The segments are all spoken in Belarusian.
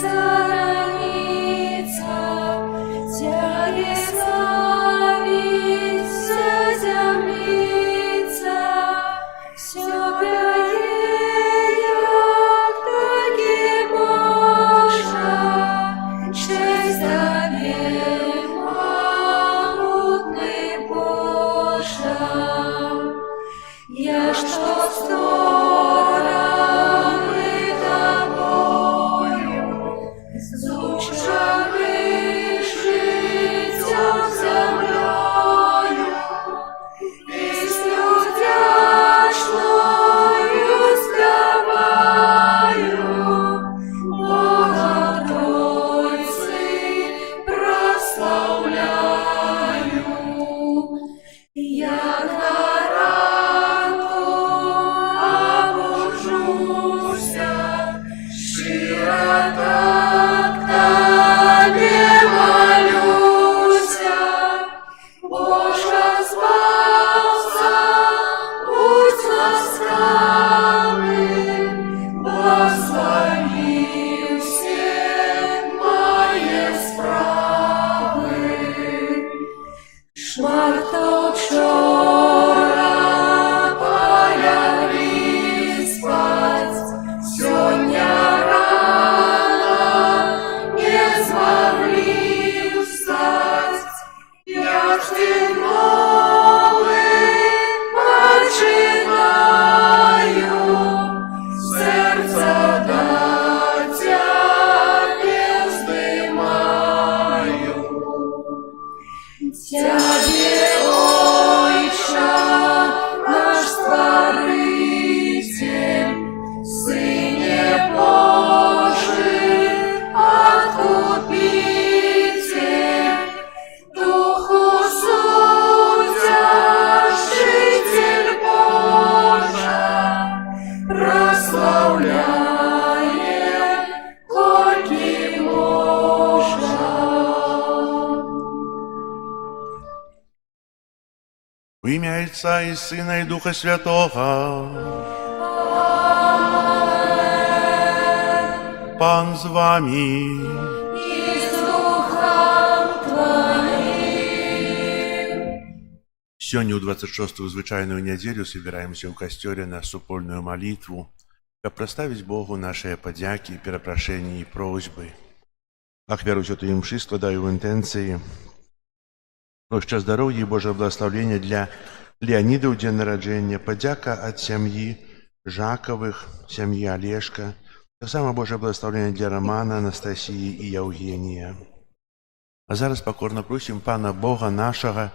Заранится, тяги славить. Отца и Сына и Духа Святого. Пан з вами. І з Духом Твоим. Сегодня, у 26-ю звычайную неделю, собираемся в костёре на супольную молитву, каб проставить Богу наши подяки, перепрошения и просьбы. Ахвяру святой мши складаю в интенции про здоровья и Божье благословение для Леонида в день народжения, подяка от семьи Жаковых, семьи Олежка, так само Божье благословение для Романа, Анастасии и Евгения. А зараз покорно просим Пана Бога нашего,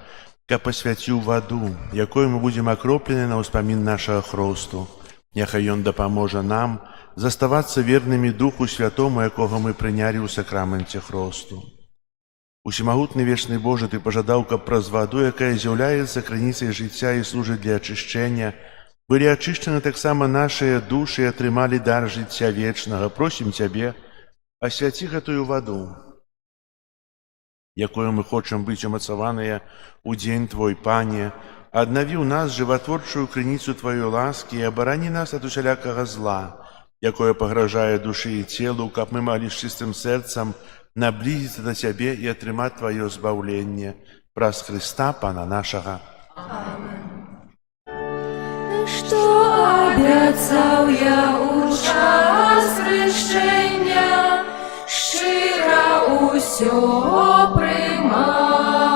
каб посвятил воду, якою мы будем окроплены на успомин нашего хросту. Нехай Он допоможет нам заставаться верными Духу Святому, якого мы приняли у сакраменте хросту. Усемагутный вечный Боже, Ты пожадал, каб праз воду, якая з'является крыницей життя и служит для очищения, были очищены так само наши души и отрымали дар життя вечного. Просим Тебе, освяти эту воду, якою мы хочем быть умацаваныя у день Твой, Пане, обнови у нас животворчую крыницу Твоей ласки и оборони нас от усялякого зла, якое погрожает душе и телу, каб мы могли с чистым сердцем наблизиться до Тебе и отрымать Твое избавление. Праз Христа, Пана нашего. Что обяцал я у час хрещення, щиро усьо приймаю.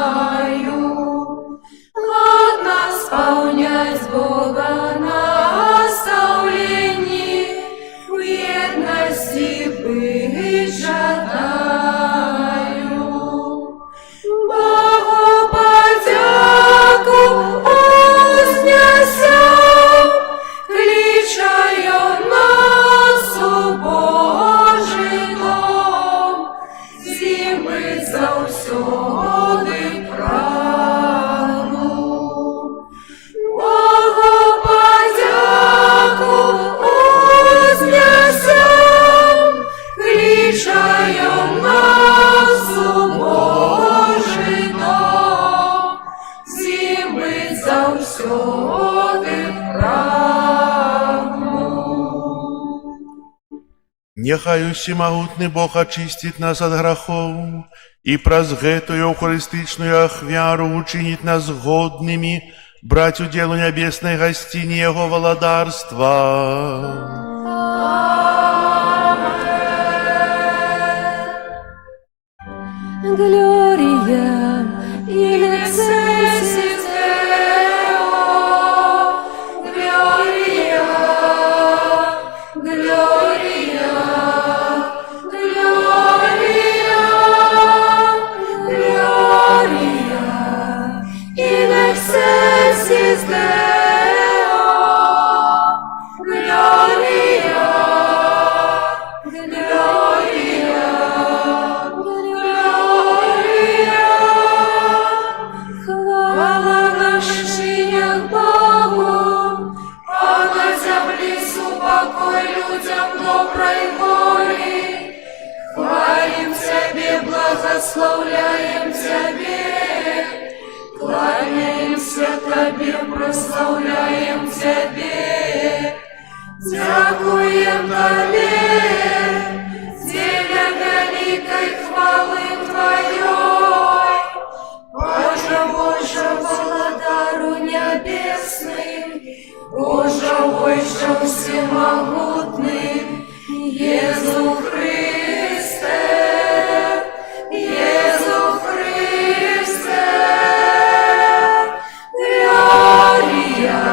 Ладно сповнять Бога наставлені, в єдності быть жадаю. Богу подяку узнесем, кличаю нас у Божий дом, зими завсёды прагну. Богу подяку узнесем, кличаю нас у Божий дом, зими завсёды прагну. Нехай усемогутный Бог очистит нас от грехов и праз гэтую евхаристичную ахвяру учинит нас годными брать уделу небесной гостине Его володарства. Gloria in excelsis Deo, Gloria, Gloria, Gloria, Gloria in excelsis Deo, Gloria, Gloria. Хвала нашим Богу, а на земле упокой людям доброй воли. Хвалим Тебе, благословляем Тебе, кланяемся Тебе, прославляем Тебе, дякуем Тебе, деля великой хвалы Твоей. Боже, Боже, владару небесный, Боже, Боже, всемогутный, Иисус Христе, Иисус Христе, Gloria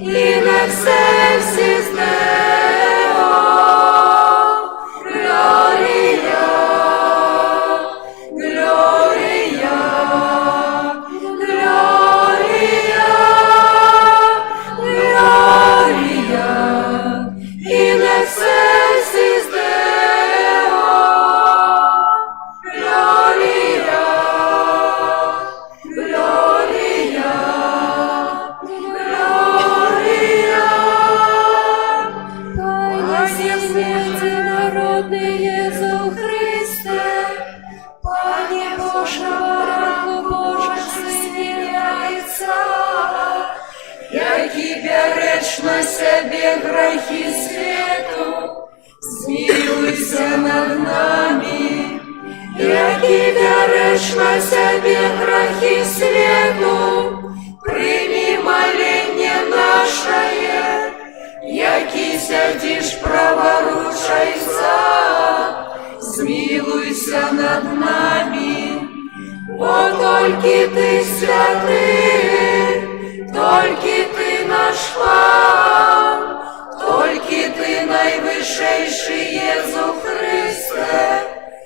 in excelsis Deo, Gloria, Gloria, Gloria, Gloria. себе грехи свету, змилуйся над нами. Які береш на себе грехи свету, прими моление наше. Які сядешь праворучайся, змилуйся над нами. Бо только ты святый, только ты наш Пан, только ты наивысший Иисус Христе,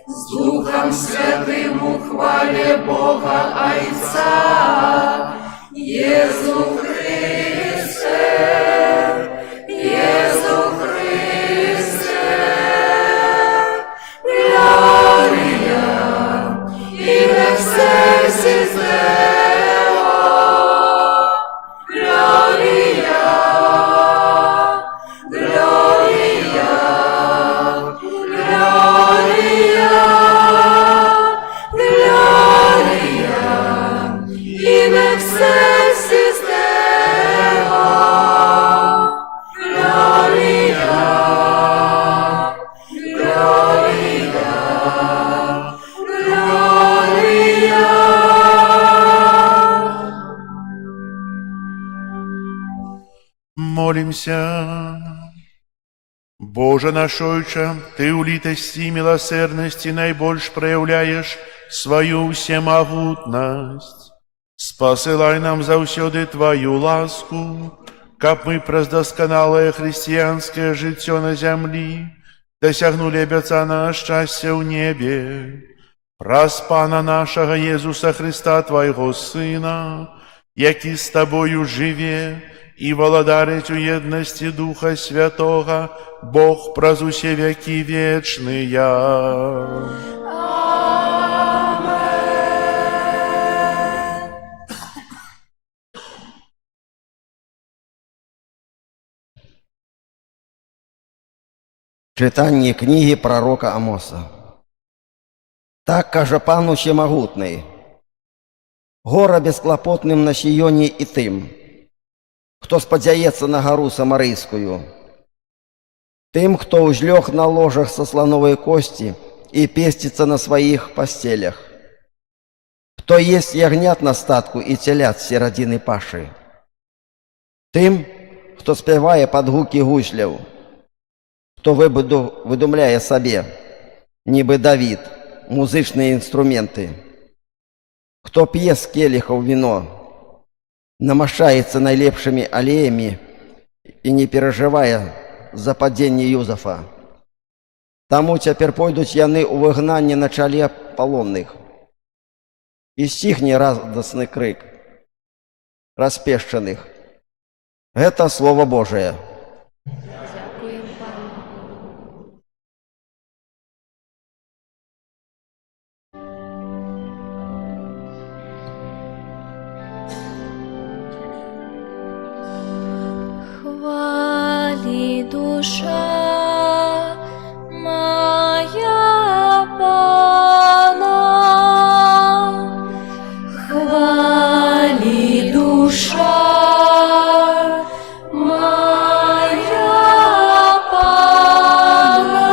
с Духом Святым ухвале Бога Отца, Иисус Христе, Иисус Христе, Gloria, in excelsis Deo, Gloria, Gloria, Gloria, Gloria, in excelsis Deo, Gloria, Gloria, Gloria. Молимся. Боже наш Отче, Ты у литости и милосердности наибольш проявляешь свою всемогутность. Спосылай нам заўсёды Твою ласку, каб мы праз дасканалае хрысціянскае жыццё на зямлі дасягнули абяцанага шчасця ў небе. Праз Пана нашага Езуса Христа, Твайго Сына, які з Табою жыве і валадарыць у еднасці Духа Святога, Бог праз усе векі вечныя. Читання книги пророка Амоса. Так каже Пан Усемогутний: «Гора безклопотним на Сіоні і тим, хто спадзяецца на гору Самарийскую, тым, хто узлёг на ложах со слоновой кости и пестится на своих постелях, хто есть ягнят на статку и телят с середины паши, тым, хто спевае под гуки гусляў, хто выдумляе сабе, нібы Давид, музычныя інструменты, хто п'е з келіхаў вино, намашаецца найлепшымі алеямі і не перажывае за падзенне Юзафа. Таму цяпер пойдуць яны ў выгнанне на чале палонных. І сціхне радасны крык распешчаных. Гэта Слово Божие. Хвали душа моя Пана, хвали душа моя Пана.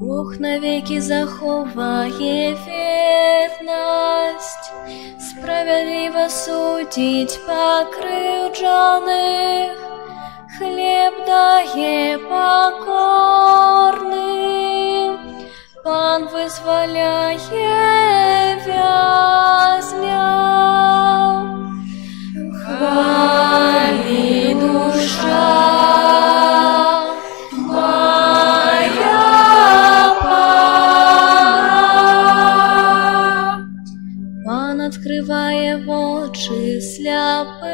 Бог навеки заховає вірність, справедливо судить покривджених, хліб дає покорним, Пан визволяє в'язня. Хвали душа моя Пана. Пан открыває очі сляпим,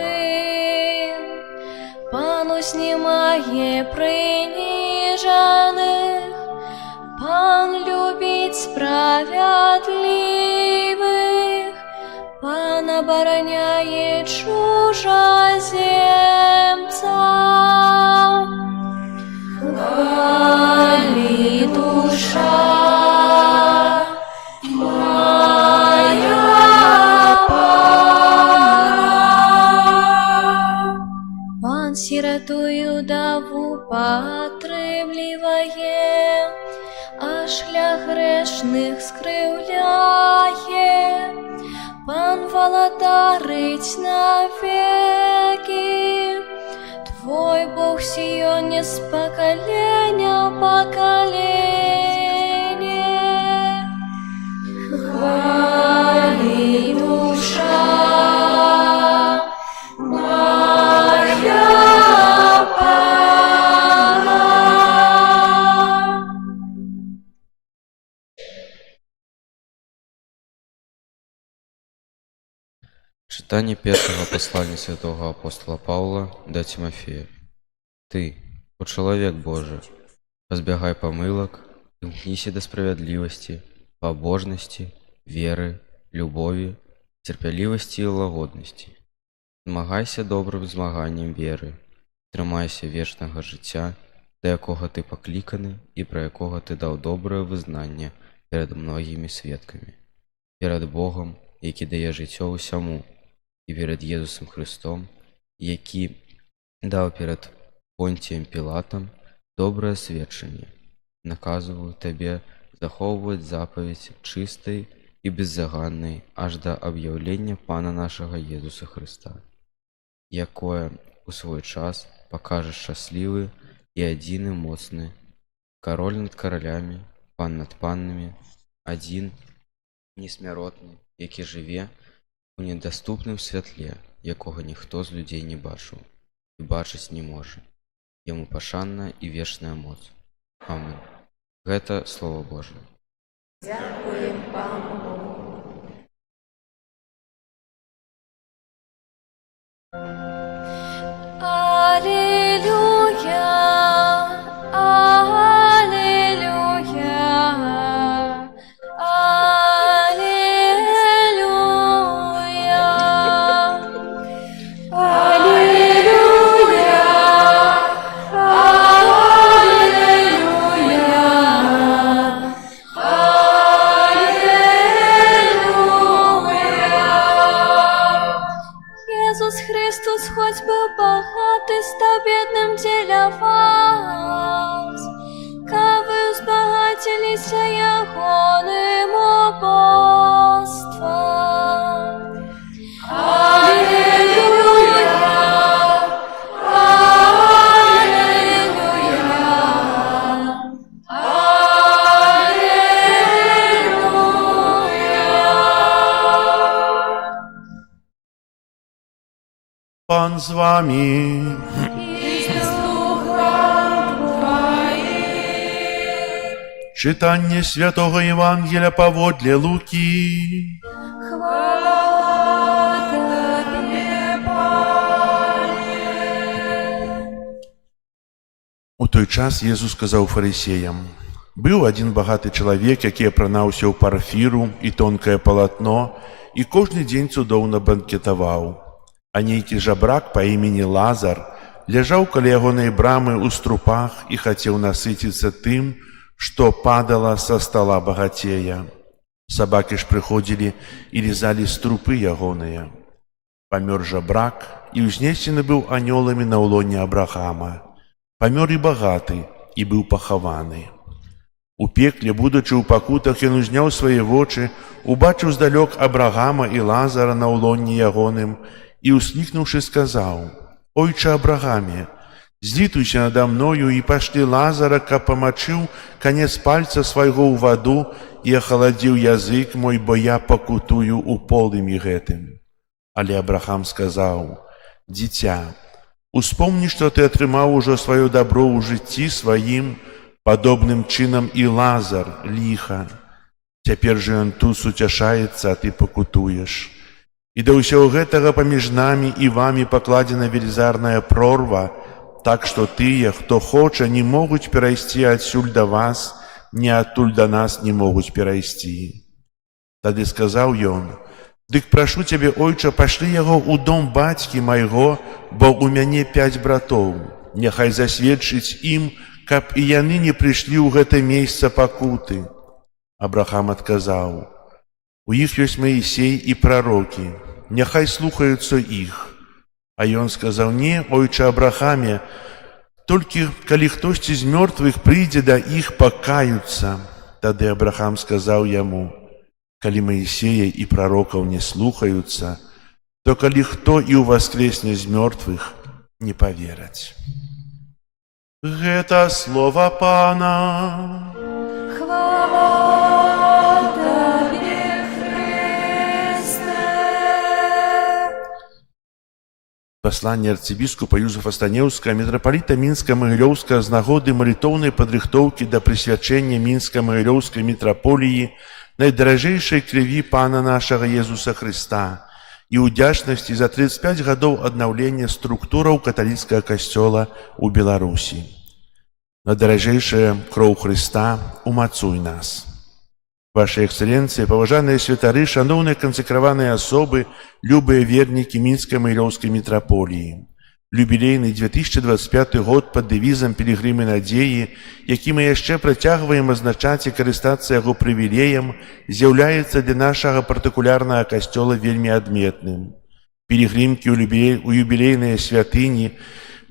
Пан уснімає принижених, Пан любить справедливих, Пан обороняє чужоземца. Хвали душа моя Пана. Пан сироту удаву падтрымлівае, а шлях грешных скрыўляе. Пан валадарыць навеки, Твой Бог сіёне з пакалення ў пакаленне. Хвали душа моя Пана. Читание первого послания святого апостола Павла до Тимофея. Ты, о человек Божий, позбегай помылок, имкнися до справедливости, побожности, веры, любови, терпеливости и лагодности. Змагайся добрым змаганнем веры, тримайся вечного життя, до якого ти покликаний і про якого ти дав добре визнання перед многими свідками, перед Богом, який дає життя усьому, і перед Єсусом Христом, який дав перед Понтієм Пілатом добре свідчення. Наказую тебе заховувати заповідь чистої і беззаганної аж до об'явлення Пана нашого Єсуса Христа, якое у свой час покаже щасливий і один і моцний, король над королями, пан над паннами, один несмяротний, який живе у недоступным святле, якого ніхто з людей не бачив і бачить не може. Йому пашанна і вечная моц. Амин. Гэта Слово Божие. Аллилуйя, аллилуйя, аллилуйя, аллилуйя, аллилуйя. Иисус Христос хоть был богат и стал бедным для вас, как вы узбагатились ягоным богатством. Аллилуйя, аллилуйя, аллилуйя. Пан з вами. Читання святого Євангелія паводле Луки. Хвала Тебе, Пане. У той час Єсус сказав фарисеям: «Быў один багаты чалавек, які апранаўся ў парфіру і тонкае палатно, і кожны дзень цудоўна банкетаваў. А нейкі жабрак па імені Лазар ляжаў каля ягонай брамы ў струпах і хацеў насыціцца тым, што падала са стала багацея. Сабакі ж прыходзілі і лізалі струпы ягоныя. Памёр жабрак, і ўзнесены быў анёламі на ўлоне Абрахама. Памёр і багаты, і быў пахаваны. У пекле, будучы ў пакутах, ён узняў свае вочы, убачыў здалёк Абрагама і Лазара на ўлоне ягоным, і, усміхнуўшы, сказаў: «Ойча Абрагаме, злітуйся надо мною і пашлі Лазара, каб памачыў канец пальца свайго ў ваду і ахаладзіў язык мой, бо я пакутую ў полымі гэтым». Але Абрахам сказаў: «Дзіця, успомні, што ты атрымаў ужо сваё дабро ў жыцці сваім, падобным чынам і Лазар ліха. Цяпер жа ён тут суцяшаецца, а ты пакутуеш. І да ўсяго гэтага паміж намі і вамі пакладзена велізарная прорва, так што тыя, хто хоча, не могуць перайсці адсюль да вас, ні адтуль да нас не могуць перайсці». Тады сказаў ён: «Дык прашу цябе, ойча, пашлі яго ў дом бацькі майго, бо ў мяне 5 братоў. Няхай засведчыць ім, каб і яны не прыйшлі ў гэта месца пакуты». Абрахам адказаў: «У іх ёсць Маісей і прарокі, няхай слухаюцца іх». А ён сказаў: «Не, ойча Абрахаме, толькі калі хтосьці з мёртвых прыйдзе да іх, пакаюцца». Тады Абрахам сказаў яму: «Калі Маісея і прарокаў не слухаюцца, то калі хто і ўваскрэсне з мёртвых, не павераць». Гэта слова Пана. Хвала Табе, Христе. Пасланне арцыбіскупа Юзефа Станеўскага, мітрапаліта Мінска-Магілёўскага з нагоды малітоўнай падрыхтоўкі да прысвячэння Мінска-Магілёўскай мітраполіі найдаражэйшай крыві Пана нашага Езуса Хрыста і ўдзячнасці за 35 гадоў аднаўлення структураў каталіцкага касцёла ў Беларусі. Найдаражэйшая кроў Хрыста, умацуй нас. Ваша Эксцэленцыя, паважаныя святары, шаноўныя кансекраваныя асобы, любыя вернікі Мінска-Магілёўскай мітраполіі. Юбілейны 2025 год пад дэвізам «Пілігрымы надзеі», які мы яшчэ працягваем азначаць і карыстацца яго прывілеем, з'яўляецца для нашага партыкулярнага касцёла вельмі адметным. Пілігрымкі ў юбілейныя святыні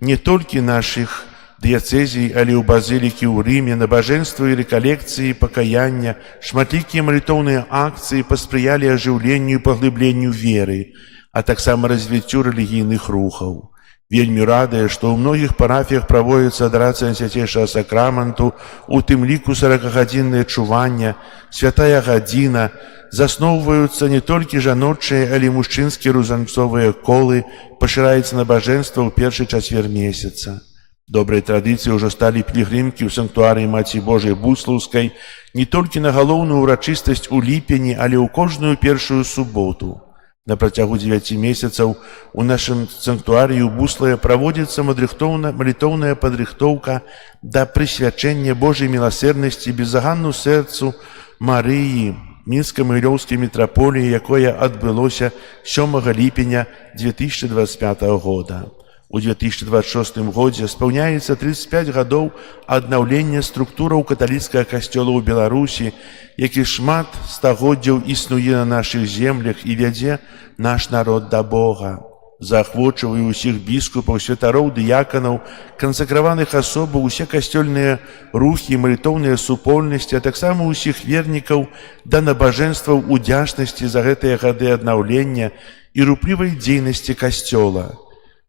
не толькі нашых дыяцэзій, але ў базылікі ў Рыме, набажэнства і рэкалекцыі, пакаяння, шматлікія малітоўныя акцыі паспрыялі ажыўленню і паглыбленню веры, а таксама развіццю рэлігійных рухаў. Вельмі радыя, што ў многіх парафіях праводзіцца адарацыя Свяцейшага Сакраменту, у тым ліку 40-гадзіннае чуванне, святая гадзіна, засноўваюцца не толькі жаночыя, але і мужчынскія рузанцовыя колы, пашыраецца набажэнства ў першы чацвер месяца. Добрай традыцыі ўжо сталі пілігрымкі ў санктуарыі Маці Божай Буслаўскай не толькі на галоўную ўрачыстасць у ліпені, але ў кожную першую суботу. На працягу 9 месяцаў у нашым санктуарыі ў Буславе праводзіцца малітоўная падрыхтоўка да прысвячэння Божай міласэрнасці безаганну сэрцу Марыі Мінска-Магілёўскай мітраполіі, якое адбылося 7 ліпеня 2025 года. У 2026 годзе спаўняецца 35 гадоў аднаўлення структураў каталіцкага касцёла ў Беларусі, які шмат стагоддзяў існуе на нашых землях і вядзе наш народ да Бога. Заахвочваю ўсіх біскупаў, святароў, дыяканаў, кансакраваных асобаў, усе касцёльныя рухі, малітоўныя супольнасці, а таксама ўсіх вернікаў да набажэнстваў удзячнасці за гэтыя гады аднаўлення і руплівай дзейнасці касцёла.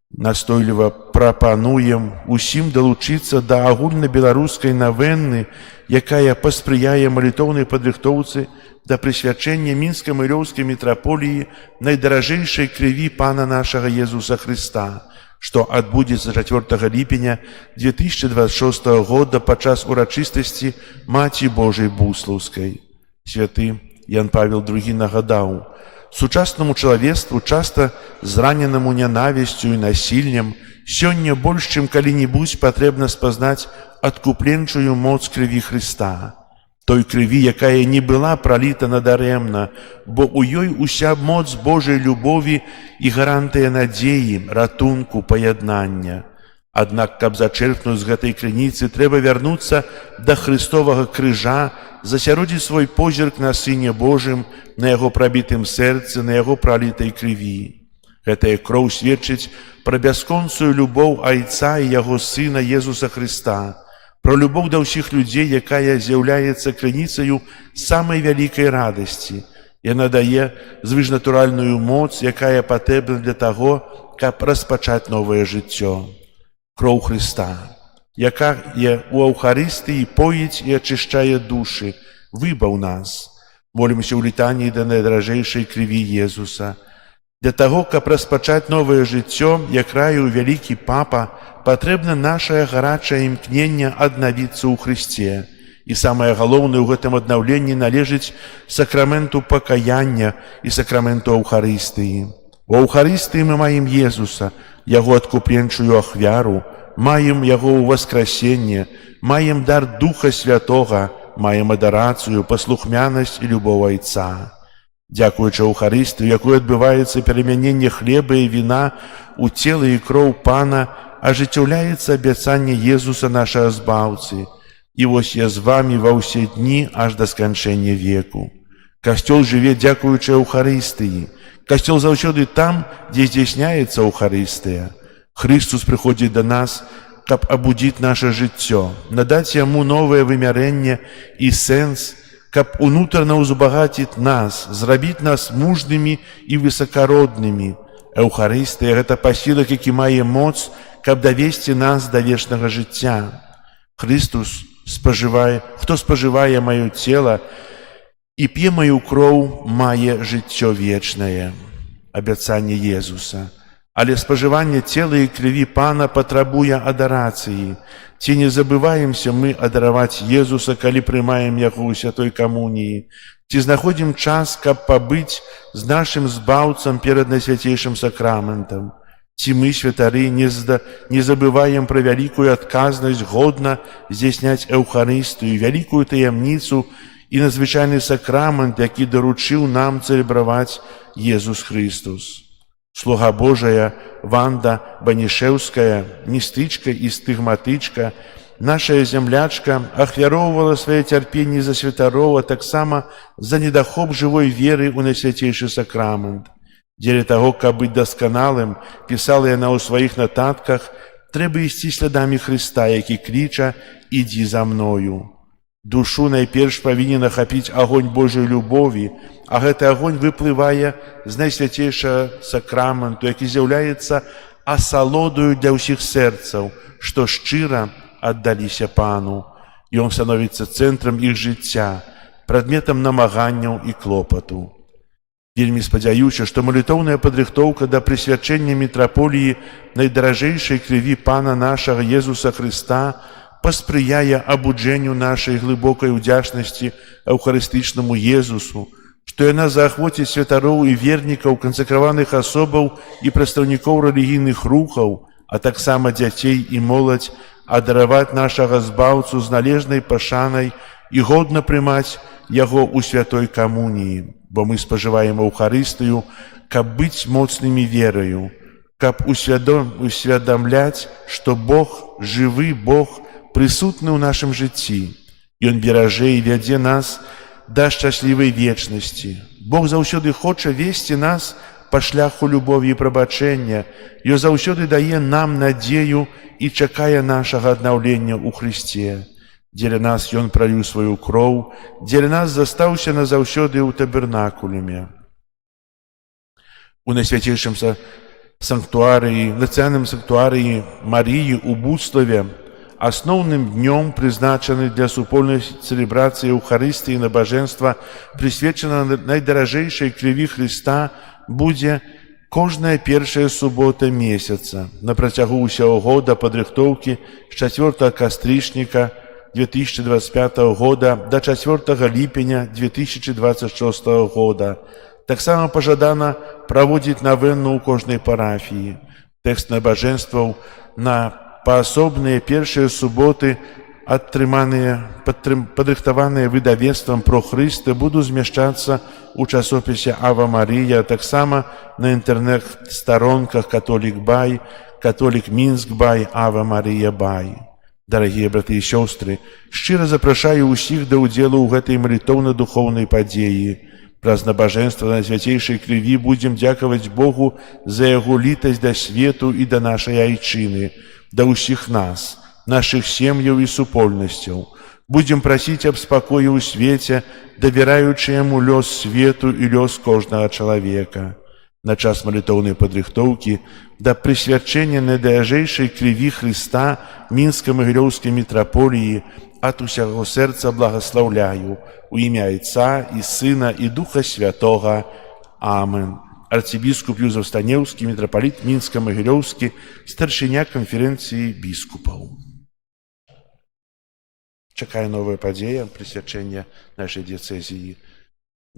Настойліва прапануем усім далучыцца да агульнабеларускай навенны, якая паспрыяе малітоўнай падрыхтоўцы да прысвячэння Мінска-Магілёўскай мітраполіі найдаражэйшай крыві Пана нашага Езуса Хрыста, што адбудзецца 4 ліпеня 2026 года падчас урачыстасці Маці Божай Буслаўскай. Святы Ян Павел II нагадаў: сучаснаму чалавецтву, часта зраненаму нянавісцю і насіллем, сёння больш, чым калі-небудзь патрэбна спазнаць адкупленчую моц крыві Хрыста, той крыві, якая не была праліта надарэмна, бо ў ёй уся моц Божай любові і гарантыя надзеі, ратунку, паяднання. Аднак, каб зачэрпнуць з гэтай крыніцы, трэба вярнуцца да Хрыстовага крыжа, засяродзіць свой позірк на Сыне Божым, на яго прабітым сэрцы, на яго пралітай крыві. Гэтая кроў сведчыць пра бясконцую любоў Айца і яго Сына Езуса Хрыста, пра любоў да ўсіх людзей, якая з'яўляецца крыніцаю самай вялікай радасці. Яна дае звышнатуральную моц, якая патрэбна для таго, каб распачаць новае жыццё. Кроў Хрыста, якая ў Аўхарыстыі поіць і ачышчае душы, выбаў нас. Молімся ў літаніі да найдаражэйшай крыві Езуса. Для таго, каб распачаць новае жыццё, як раіў вялікі папа, патрэбна нашае гарачае імкненне аднавіцца ў Хрысце. І самае галоўнае ў гэтым аднаўленні належыць сакраменту пакаяння і сакраменту Аўхарыстыі. У Аўхарыстыі мы маем Езуса, яго адкупленчую ахвяру, маем яго ўваскрасенне, маем дар Духа Святога, маем адарацыю, паслухмянасць і любоў Айца. Дзякуючы Аўхарыстыі, якой адбываецца перамяненне хлеба і віна у цела і кроў Пана, ажыццяўляецца абяцанне Езуса нашага збаўцы. І вось я з вамі ва ўсе дні аж да сканчэння веку. Касцёл жыве дзякуючы Аўхарыстыі. Касцёл заўсёды там, дзе здзяйсняецца Эўхарыстыя. Христус прыходзіць да нас, каб абудзіць наша жыццё, надаць яму новае вымярэнне і сэнс, каб унутрана ўзбагаціць нас, зрабіць нас мужнымі і высакароднымі. Эўхарыстыя – гэта пасілак, які мае моц, каб давесці нас да вечнага жыцця. Христус хто спажывае маё цела і п'е маю кроў, мае жыццё вечнае. Абяцанне Езуса. Але спажыванне цела і крыві Пана патрабуе адарацыі. Ці не забываемся мы адараваць Езуса, калі прымаем Яго ў святой камуніі? Ці знаходзім час, каб пабыць з нашым збаўцам перад найсвяцейшым сакраментам? Ці мы, святары, не забываем пра вялікую адказнасць годна здзяйсняць Эўхарыстыю, вялікую таямніцу і надзвычайны сакрамент, які даручыў нам цэлебраваць Езус Христус. Слуга Божая Ванда Банішэўская, містычка і стыгматычка, нашая зямлячка, ахвяроўвала свае цярпенні за святароў, а таксама за недахоп жывой веры ў найсвяцейшы сакрамент. Дзеля таго, каб быць дасканалым, пісала яна ў сваіх нататках, трэба ісці слядамі Хрыста, які кліча «Ідзі за мною». Душу найперш павінен ахапіць агонь Божай любові, а гэты агонь выплывае з найсвяцейшага сакраменту, які з'яўляецца асалодою для ўсіх сэрцаў, што шчыра аддаліся Пану. Ён становіцца цэнтрам іх жыцця, прадметам намаганняў і клопату. Вельмі спадзяюся, што малітоўная падрыхтоўка да прысвячэння мітраполіі найдаражэйшай крыві Пана нашага Езуса Хрыста паспрыяе абуджэнню нашай глыбокай удзячнасці эўхарыстычнаму Езусу, што яна заахвоціць святароў і вернікаў, кансакраваных асобаў і прадстаўнікоў рэлігійных рухаў, а таксама дзяцей і моладзь адараваць нашага збаўцу з належнай пашанай і годна прымаць яго ў святой камуніі, бо мы спажываем Эўхарыстыю, каб быць моцнымі вераю, каб усвядамляць, што Бог, жывы Бог, прысутны ў нашым жыцці. Ён беражэ і вядзе нас да шчаслівай вечнасці. Бог заўсёды хоча весці нас па шляху любові і прабачэння. Ён заўсёды дае нам надзею і чакае нашага аднаўлення ў Хрысце. Дзеля нас Ён праліў сваю кроў, дзеля нас застаўся назаўсёды ў табернакулюме. У найсвяцейшым санктуарыі, нацыянальным санктуарыі Марыі ў Буцлаве, асноўным днём, прызначаны для супольнай цэлебрацыі Эўхарыстыі набажэнства, прысвечана найдаражэйшай крыві Хрыста, будзе кожная першая субота месяца на працягу ўсяго года падрыхтоўкі з 4 кастрычніка 2025 года до 4 ліпеня 2026 года. Таксама пажадана праводзіць навенну ў кожнай парафіі. Тэкст набажэнстваў на паасобныя першыя суботы, падрыхтаваныя выдавецтвам «Про Хрысты», будуць змяшчацца ў часопісе «Ава Марыя», таксама на інтэрнэт-старонках «Католік Бай», «Католік Мінск Бай», «Ава Марыя Бай». Дарагія браты і сёстры, шчыра запрашаю ўсіх да ўдзелу ў гэтай малітоўна-духоўнай падзеі. Праз набажэнства найсвяцейшай крыві будзем дзякаваць Богу за яго літасць да свету і да нашай айчыны, да ўсіх нас, нашых сем'яў і супольнасцяў. Будзем прасіць аб спакоі ў свеце, давяраючы яму лёс свету і лёс кожнага чалавека. На час малітоўнай падрыхтоўкі да прысвячэння найдаражэйшай крыві Хрыста Мінска-Магілёўскай мітраполіі ад усяго сэрца благаслаўляю у імя Айца і Сына і Духа Святога. Амен. Арцыбіскуп Юзеф Станеўскі, мітрапаліт Мінска-Магілёўскі, старшыня канферэнцыі біскупаў. Чакае новая падзея прысвячэння нашай дыяцэзіі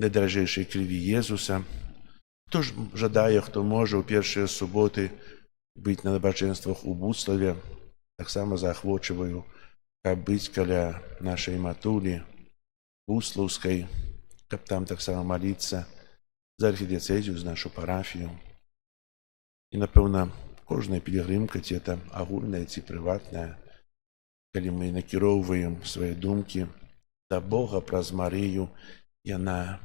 найдаражэйшай крыві Езуса. Хто ж жадае, хто можа ў першыя суботы быць на набажэнствах у Буцлаве, таксама заахвочваю, каб быць каля нашай матулі Буцлаўскай, каб там таксама маліцца за архідыяцэзію, за нашу парафію. І, напэўна, кожная пілігрымка, ці это агульная, ці прыватная, калі мы накіроўваем свае думкі да Бога праз Марыю, яна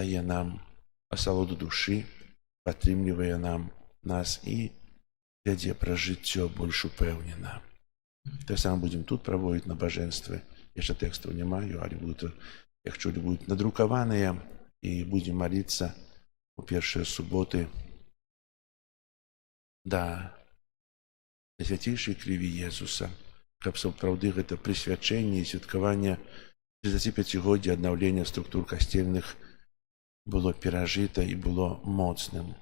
дае нам асалоду душы, падтрымлівае нас і вядзе праз жыццё больш упэўнена. Таксама будзем тут праводзіць набажэнствы. Яшчэ тэкстаў не маю, але будуць, як чулі, будуць надрукаваныя, і будзем маліцца у першыя суботы да свяцейшай крыві Езуса, каб сапраўды гэта прысвячэнне і святкаванне 35-годдзя аднаўлення структур касцельных было перажыта і было моцным.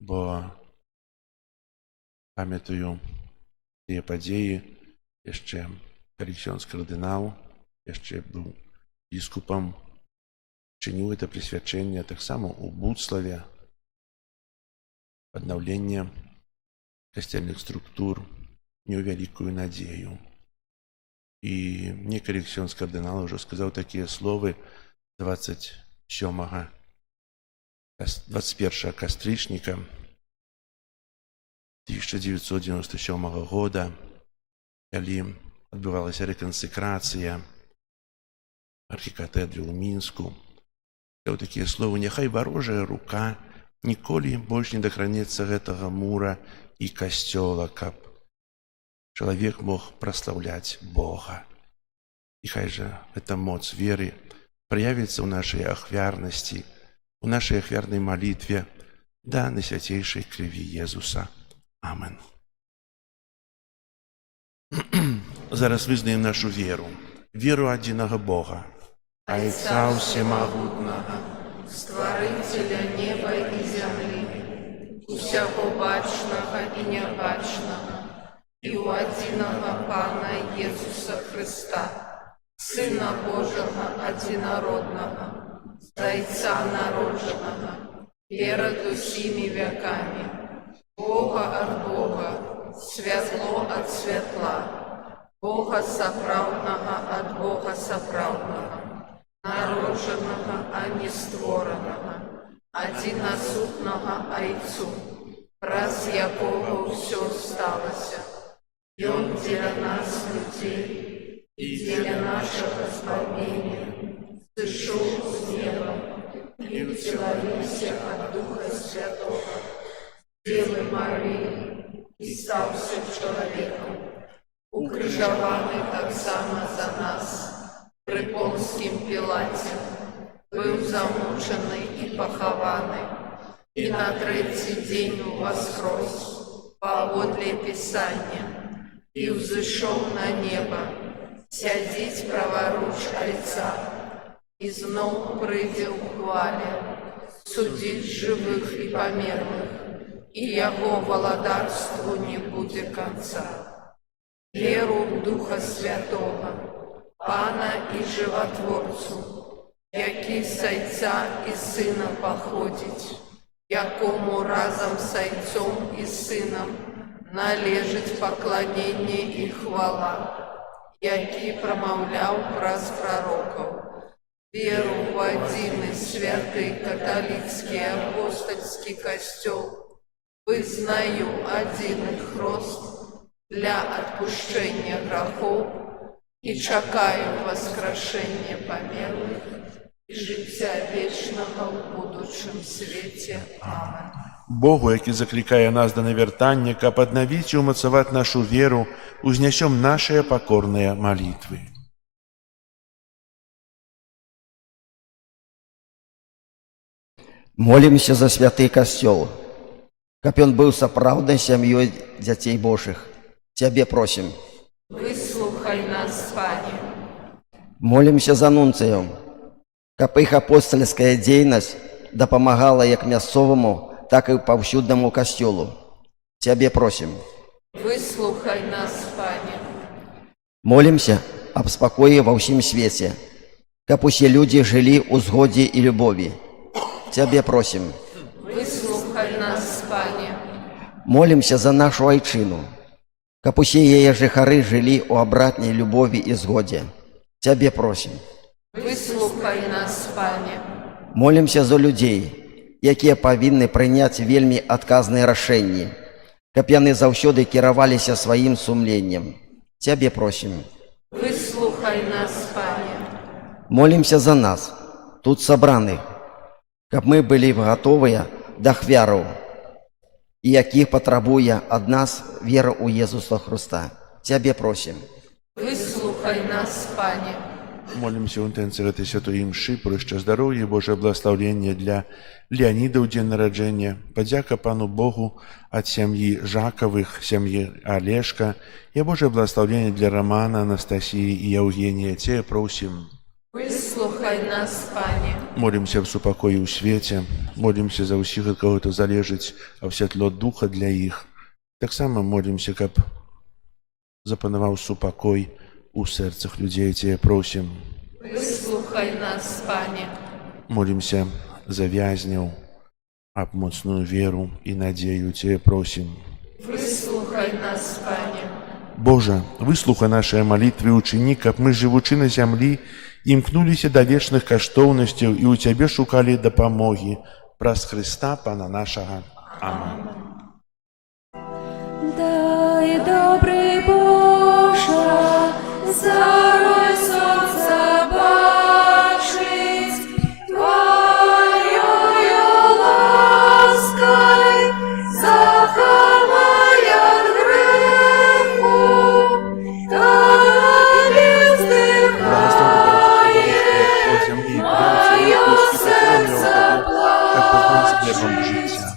Бо памятаю тыя падзеі, яшчэ калі ксёндз кардынал яшчэ быў біскупам, чыніў гэта прысвячэнне таксама ў Буцлаве, аднаўленне касцельных структур, меў вялікую надзею. І некалі ксёндз кардынал ўжо сказаў такія словы 21 кастрычніка 1997 года, калі адбывалася рэкансекрацыя архікатэдры ў Мінску. Такія словы: няхай варожая рука ніколі больш не дакранецца гэтага мура і касцёла, каб чалавек мог праслаўляць Бога. І хай жа гэта моц веры праявіцца ў нашай ахвярнасці, у нашай ахвярнай малітве да найсвяцейшай крыві Езуса. Амен. Зараз вызнаем нашу веру, веру адзінага Бога, Айца Всемагутнага, Стварыцеля неба і зямлі, усяго бачнага і нябачнага, і ў адзінага Пана Езуса Хрыста, Сына Божага адзінароднага, з Айца народжанага, перад усімі вякамі, Бога ад Бога, святло ад святла, Бога сапраўднага ад Бога сапраўднага, народжанага, а не створанага, адзінасутнага Айцу, праз якога ўсё сталася. Ён дзеля нас, людзей, і дзеля нашага збавлення сышоў з неба і ўцелавіўся ад Духа Святога, Девы Марыі, і стаўся чалавекам, укрыжаваны таксама за нас, пры Понскім Пілаце, быў замучаны і пахаваны, і на трэці дзень уваскрос, паводле Пісання, і ўзышоў на неба, сядзіць праваруч Айца, і зноў прыйдзе ў хвале, судзіць жывых і памерлых, і яго валадарству не будзе канца. Веру ў Духа Святога, Пана і Жыватворцу, які з Айца і Сына паходзіць, якому разам з Айцом і Сынам належыць пакланенне і хвала, які прамаўляў праз прарокаў. Веру ў адзіны святы каталіцкі апостальскі касцёл, вызнаю адзіны хрост для адпушчэння грахоў і чакаю васкрашэння памерлых і жыцця вечнага ў будучым свеце. Амен. Богу, які заклікае нас да навяртання, каб аднавіць і ўмацаваць нашу веру, узнясём нашыя пакорныя малітвы. Молімся за святы касцёл, каб ён быў сапраўднай сям'ёй дзяцей Божых. Цябе просім. Выслухай нас, Пане. Молімся за нунцыяў, каб іх апостальская дзейнасць дапамагала як мясцоваму, так і паўсюднаму касцёлу. Цябе просім. Выслухай нас, Пане. Молімся аб спакоі ва ўсім свеце, каб усе людзі жылі ў згодзе і любові. Цябе просім. Выслухай нас, Пане. Молімся за нашу айчыну, каб усе яе жыхары жылі ў абратнай любові і згодзе. Цябе просім. Выслухай нас, Пане. Молімся за людзей, якія павінны прыняць вельмі адказныя рашэнні, каб яны заўсёды кіраваліся сваім сумленнем. Цябе просім. Выслухай нас, Пане. Молімся за нас, тут сабраных, каб мы былі гатовыя да ахвяраў, і якіх патрабуе ад нас вера ў Езуса Христа. Цябе просім. Выслухай нас, Пане. Молимся в інтенції этой святої мши, про ще здоров'я і Боже благословення для Леоніда у день народження. Подяка Пану Богу от сім'ї Жакових, сім'ї Олешка. І Боже благословення для Романа, Анастасії і Євгенія. Тебе просим. Выслухай нас, Пане. Молимся в супокої у світі. Молимся за усіх, від кого то залежить, а в світло духа для їх. Так само молимся, каб запанував супокой у серцях людей. Тебе просим. Выслухай нас, Пане. Молимся за вязнів, об моцную веру и надею. Тебе просим. Выслухай нас, Пане. Боже, выслухай наши молитвы, учини, каб мы, живучи на землі, імкнулися до вечных каштоўнасцяў і ў Цябе шукали дапамогі. Праз Христа, Пана нашага. Амин. Дай, добрий Боже, зарой сонця бачить, Твоєю ласкою заховай від греху, та вздихає моє серце хлебом життя.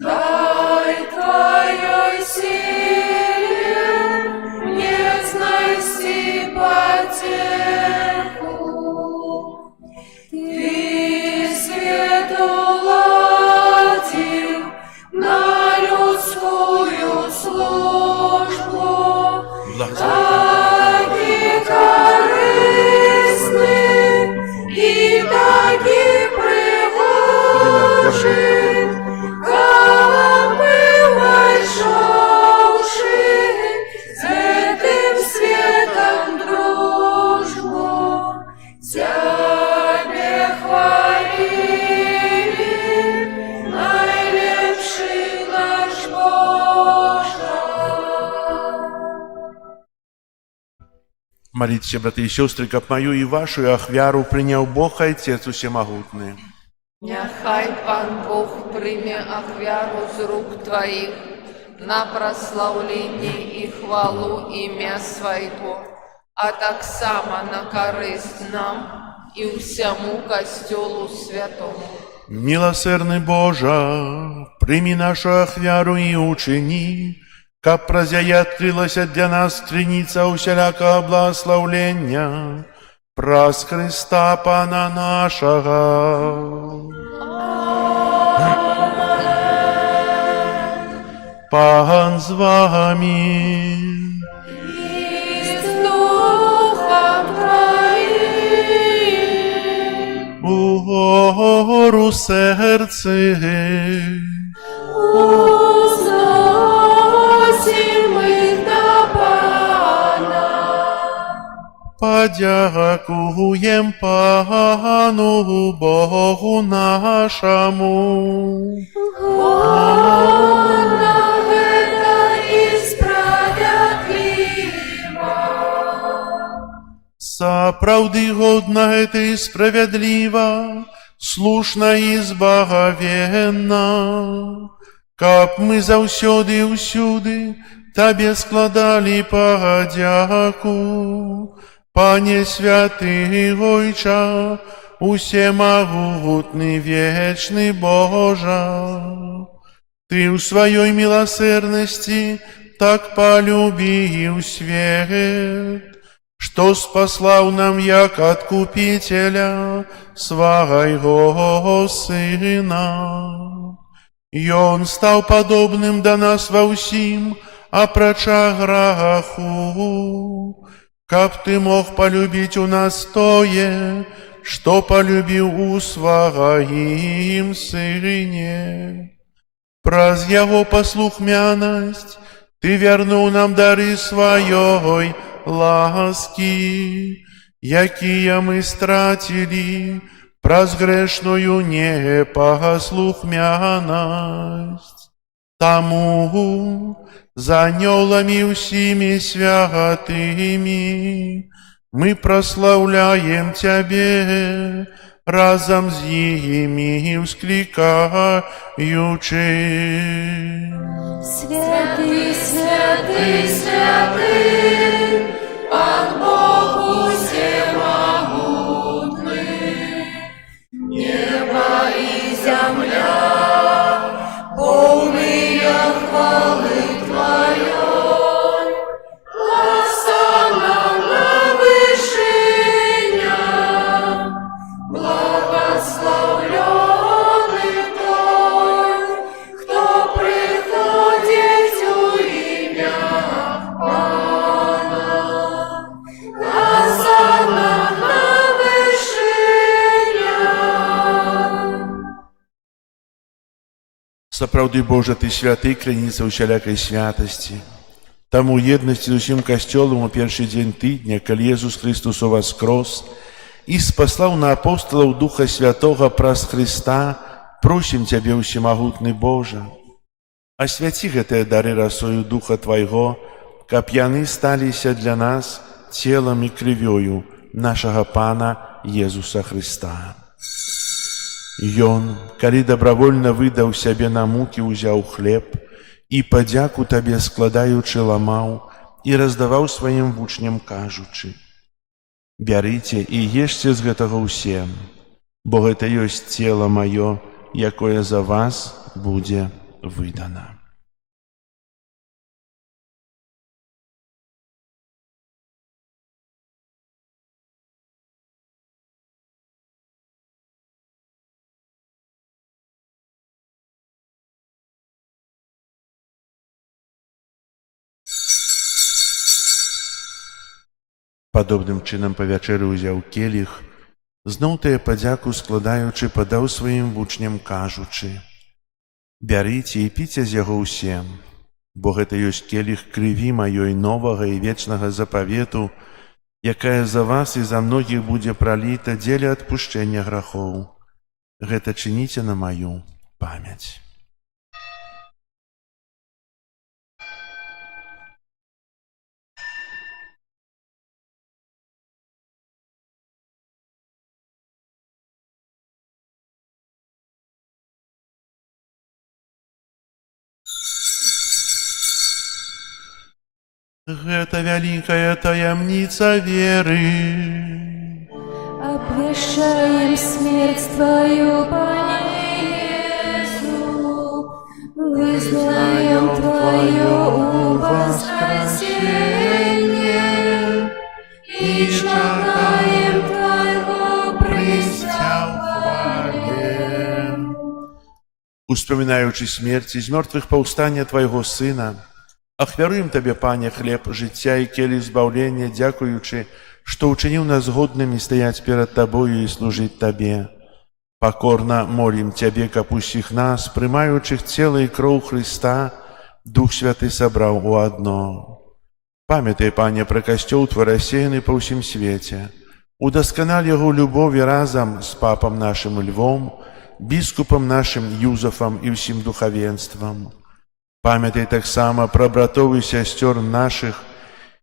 Дай Твоей силе мне знайти потеху. Ты свет уладил на людскую службу, таки корыстный и таки пригожий. Молитесь, братья и сестры, каб мою и вашу ахвяру принял Бог Отец Усемогутный. Няхай Пан Бог прийме ахвяру з рук Твоїх на прославлення і хвалу ім'я Свайго, а так само на користь нам і всьому костюлу святому. Милосердный Боже, прими нашу ахвяру и учини, каб прозяя открылась для нас скриница усялякого благословления, праз Христа Пана нашего. Пан з вами. И с духом Твоим. Угору серце. Узносим их до Пана. Подякуем Пану Богу нашему. Годно это и справедливо. Сапраўды годна гэта і справядліва, слушна і збагавенна, каб мы заўсёды і ўсюды Табе складалі падзяку. Пане святы Ойча, усемагутны вечны Божа, Ты ў сваёй милосердности так полюбіў свет, што спаслаў нам як откупителя свайго Сына. Ён стаў падобным да нас ва ўсім, апрача граху, каб Ты мог полюбіць у нас тое, што полюбіў у сваім Сыне. Праз Яго паслухмянасць Ты вярнуў нам дары сваёй ласкі, якія мы страцілі праз грэшную непаслухмянасць. Таму з анёламі ўсімі святымі мы праслаўляем Цябе, разом з їми вскликаючи. Святий, святий, святий, Пан Бог усемогутний, небо и земля, полные хвалы Твоей, Осанна на вышинях, благословленный Той, кто приходит у имя Пана. Осанна на вышинях. Сапраўды, Божа, Ты святы, крыніца ўсялякай святасці. Таму ў єднасці з усім касцёлам у першы дзень тыдня, калі Езус Христус уваскрос і спаслаў на апостолаў Духа Святога праз Христа, просім Цябе, усемагутны Божа, асвяці гэтыя дары расою Духа Твайго, каб яны сталіся для нас целам і крывёю нашага Пана Езуса Христа. Ён, калі дабравольна выдаў сябе на мукі, узяў хлеб і падзяку Табе складаючы ламаў і раздаваў сваім вучням, кажучы: «Бярыце і ешце з гэтага ўсе, бо гэта ёсць цела маё, якое за вас будзе выдана». Падобным чынам па вячэры ўзяў келіх, зноў тыя падзяку складаючы, падаў сваім вучням, кажучы: «Бярыце і піце з яго ўсе, бо гэта ёсць келіх крыві маёй новага і вечнага запавету, якая за вас і за многіх будзе праліта дзеля адпушчэння грахоў. Гэта чыніце на маю памяць». Гэта вялікая таямніца веры. Обвещаем смерть Твою, Пане Иису, вызнаем Твое воскресение и читаем Твоего престя в хвале. Успамінаючы смерць і з мёртвых паўстання Твайго Сына, ахвяруем Табе, Пане, хлеб жыцця і келіх збаўлення, дзякуючы, што ўчыніў нас годнымі стаяць перад Табою і служыць Табе. Пакорна молім Цябе, каб усіх нас, прымаючых цела і кроў Хрыста, Дух Святы сабраў у адно. Памятай, Пане, пра касцёл Твой рассеяны па ўсім свеце. Удасканаль яго любові разам з папам нашым Львом, біскупам нашым Юзафам і ўсім духавенствам. Памятай таксама пра братоў і сясцёр нашых,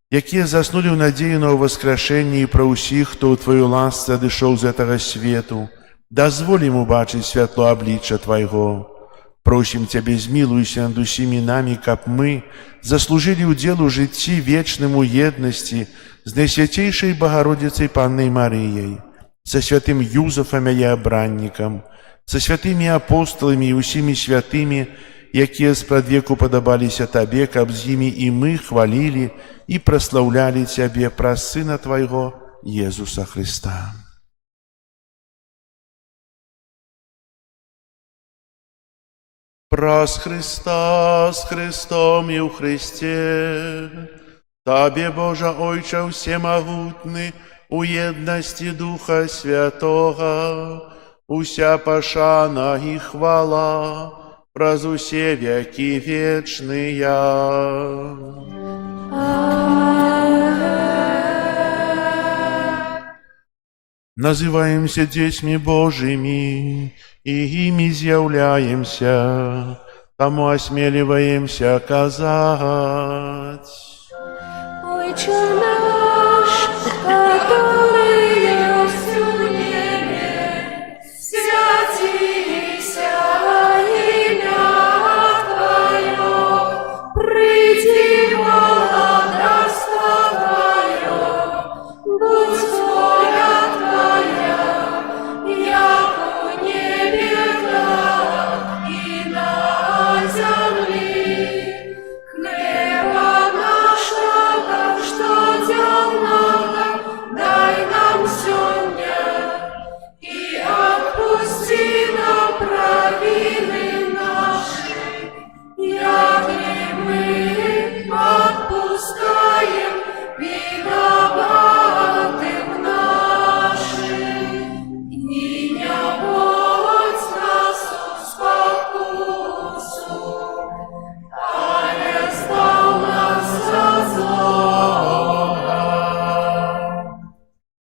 якія заснулі ў надзеі на ўваскрашэнне, і пра ўсіх, хто ў Тваёй ласцы адышоў з гэтага свету. Дазволь ім убачыць святло аблічча Твайго. Просім Цябе, змілуйся над усімі намі, каб мы заслужылі ўдзел у жыцці вечным у еднасці з Найсвяцейшай Багародзіцай Паннай Марыяй, са святым Юзафам яе абраннікам, са святымі апостоламі і усімі святымі, якія спрадвеку падабаліся Табе, каб з імі і мы хвалілі і праслаўлялі Цябе праз Сына Твайго Езуса Христа. Праз Христа, з Христом і ў Христе, Табе, Божа Ойча всемогутны, у еднасці Духа Святога, уся пашана і хвала праз усе векі вечныя. Называемся дзецьмі Божымі і імі з'яўляемся, таму асмеліваемся казаць: Отче наш, который есть в небе,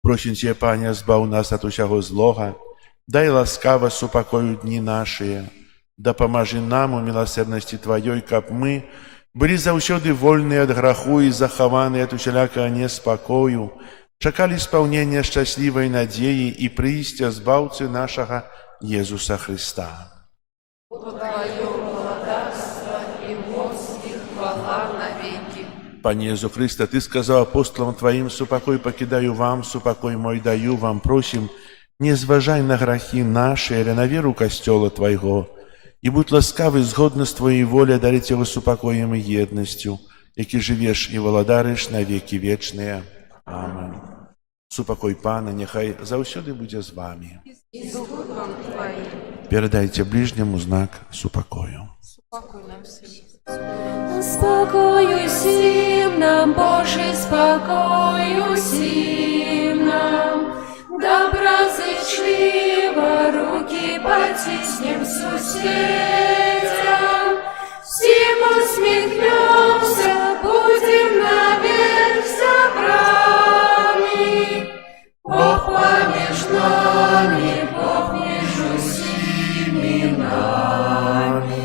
Просім Тебе, Пане, збав нас от усяго злога, дай ласкаво супокою дни наши, да поможи нам у милосердности Твоей, каб мы были заўсёды вольны от граху и захованы от усялякого неспокою, чакали исполнения счастливой надеи и прийстя Збавцы нашего Иисуса Христа. Твое владарство и моц и хвала навеки. Пане Иисус Христе, Ты сказал апостолам Твоим: «Супокой покидаю вам, супокой мой даю вам». Просим, не зважай на грахи наши или на веру Костела Твоего, и будь ласкавый згодно с Твоей волей дарить его супокоем и едностью, яки живешь и владариш на веки вечные. Аминь. Супокой Пана, нехай заўсёды будзе з вами. И с Духом Твоим. Передайте ближнему знак супокою. Спокой нам всем. Спокою всім нам, Божий, спокою всім нам. Доброзичливо руки потиснем сусідям. Всім усміхнемся, будем навек собраны. Бог помеж нами, Бог между всеми нами.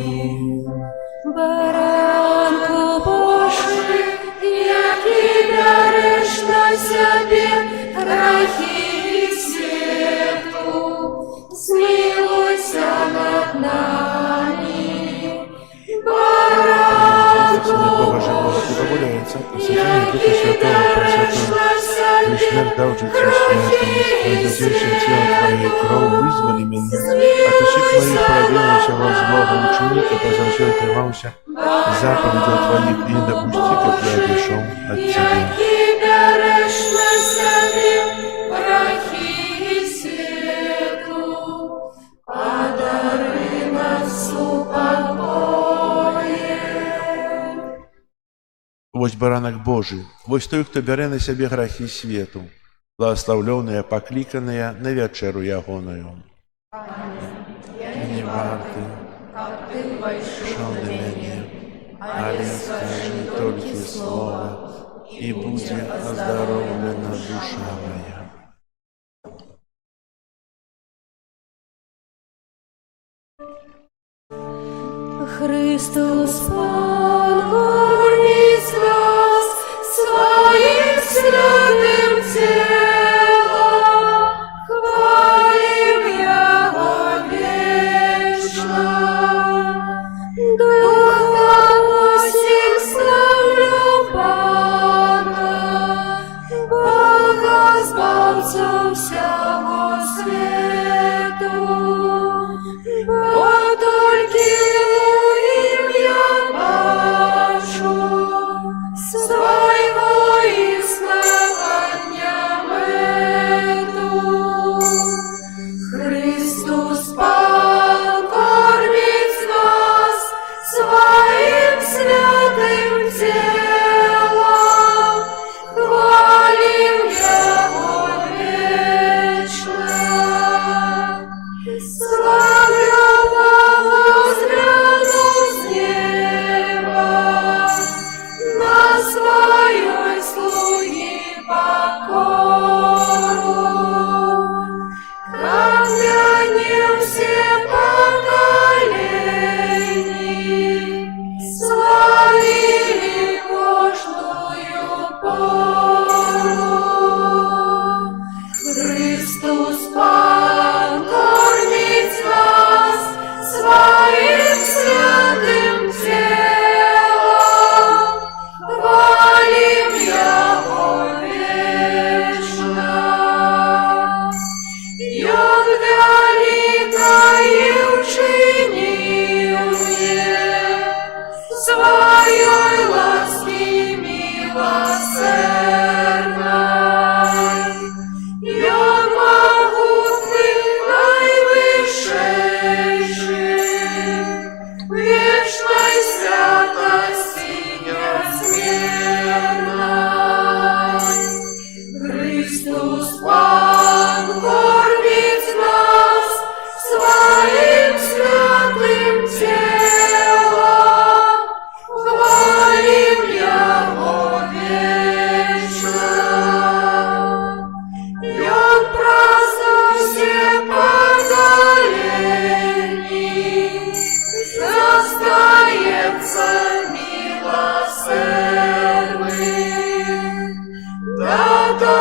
Баранку Божий, який береш на себе грехи і свету, змилуйся над нами. Баранку Божий, благоволяется, посвящение Духа Святого, Пресвятого, и смерть дал жить святому, воздействие тела Твоей кровь вызвали меня, от усих моих провинився во злого ученика, позавсёды тримався заповедей Твоих, и не допусти, как я отошел от Тебя. який береш на себе грехи і свету, подари нам супокоє. Вось баранок Божий, вось той, хто бере на себе грахи свету, благословленные, покликанные на вечеру ягоною. Я не варты, Ты войшов шел до меня, але скажи только слово, и будет оздоровлена душа моя. Христос покорність нас своїм святим тілом, хвалим Його вічно. Духом усім славлю Пана, Бога Збавцю всього світу. Бо тільки у ім'я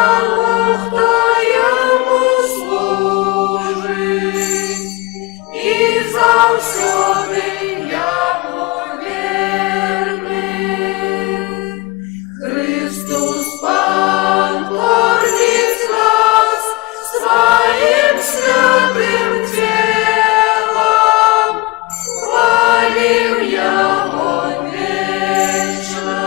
всякого, хто йому служить, і завсюди йому вірний. Христос Пан кормить нас своїм святим тілом, хвалим Його вечно.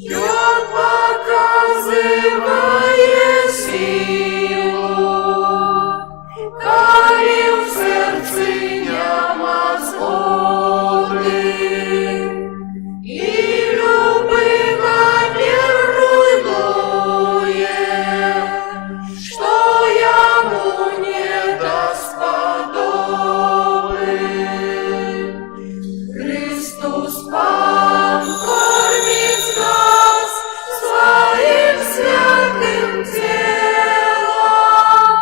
И Он показывает силу, коли в сердце нема згоди. И люби намір руйнує, что ему не досподоби. Христос Пан кормить нас своим святым телом,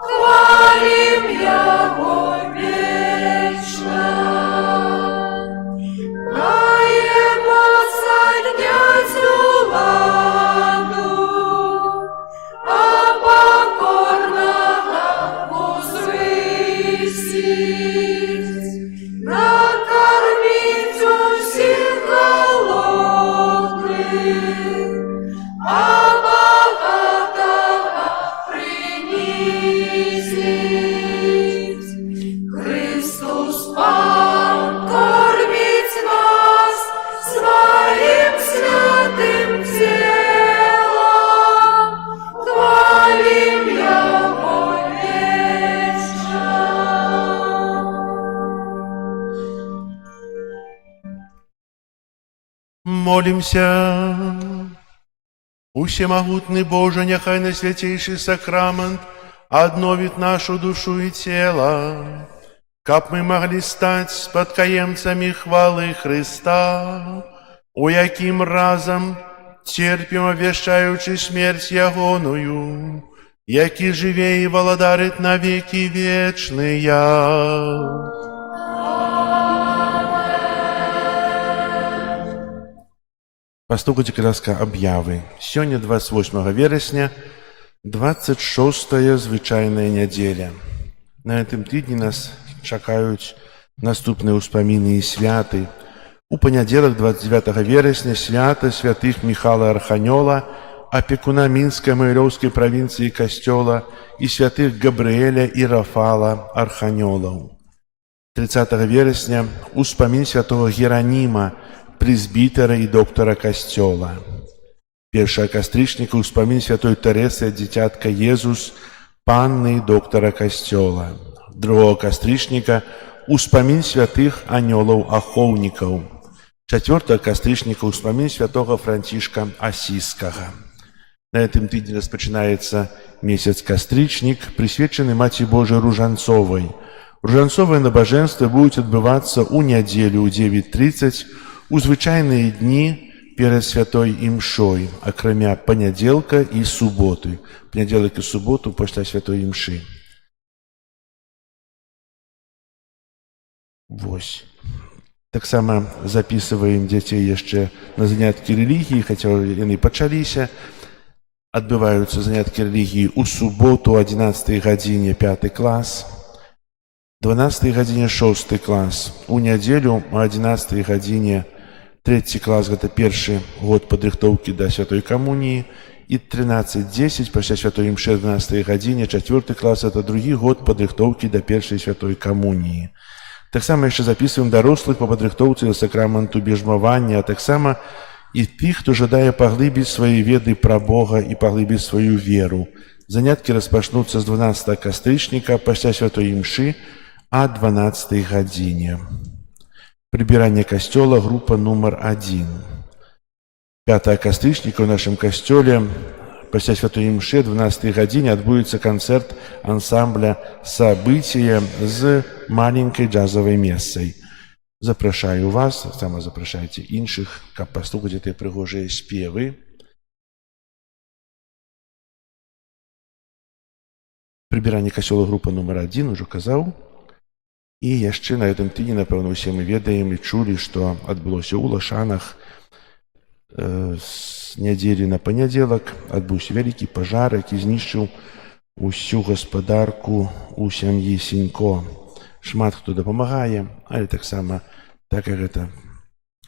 хвалим Его вечно. Маємо заднять владу, а покорного возвысить, накормить усіх голодних, а богатого принизить. Христос Пан кормить нас своим святым телом, хвалим Его вечно. Молимся. Усемогутный Боже, нехай на святейший сакрамент обновит нашу душу и тело, как мы могли стать спадкоемцами хвалы Христа, у яким разом терпим, обвещаючи смерть ягоную, який живе и володарит на веки вечные. Пастукайте краска об'яви. Сёння 28 вересня, 26-я звычайная нядзеля. На гэтым тыдні нас чакаюць наступныя ўспаміны і святы. У панядзелак 29 вересня свята святых Міхала Арханёла, апекуна Мінскай Магілёўскай правінцыі касцёла і святых Габрыэля і Рафала Арханёлаў. 30 вересня ўспамін святого Гераніма, прэзбітара і доктара касцёла. 1 кастрычніка ўспамін святой Тэрэсы, дзіцятка Езус, панны і доктара касцёла. 2 кастрычніка ўспамін святых анёлаў-ахоўнікаў. 4 кастрычніка ўспамін святога Францішка Асіскага. На гэтым тыдні распачынаецца месяц кастрычнік, прысвечаны Маці Божай Ружанцовай. Ружанцовыя набажэнствы будуць адбывацца ў нядзелю ў 9:30 у звычайныя дні перад святой імшой, акрамя панядзелка і суботы. Панядзелак і суботу пасля святой імшы. Вось. Таксама запісваем дзяцей яшчэ на заняткі рэлігіі, хаця яны пачаліся. Адбываюцца заняткі рэлігіі ў суботу о 11 гадзіне 5 клас, 12 гадзіне 6 клас, у нядзелю о 11 гадзіне 3 клас, гэта першы год падрыхтоўкі да святой камуніі, і 13:10 пасля святой імшы 12 гадзіне 4 клас, гэта другі год падрыхтоўкі да першай святой камуніі. Таксама яшчэ запісваем дарослых па падрыхтоўцы да сакраменту бежмавання, а таксама і тых, хто жадае паглыбіць свае веды пра Бога і паглыбіць сваю веру. Заняткі распачнуцца з 12 кастрычніка пасля святой імшы о 12 гадзіне. Прыбіранне касцёла, група нумар 1. 5 кастрычніка ў нашым касцёле пасля святой імшы 12 гадзіне адбудзецца канцэрт ансамбля «События» з маленькай джазавай месцай. Запрашаю вас, сама запрашайце іншых, каб паслухаць гэтыя прыгожыя спевы. Прыбіранне касцёла, група нумар 1, ужо казаў. І яшчэ на гэтым тыдні, напэўна, усе мы ведаем і чулі, што адбылося ў Лашанах з нядзелі на панядзелак адбыўся вялікі пажар, які знішчыў усю гаспадарку у сям'і Сенько. Шмат хто дапамагае, але таксама, так як гэта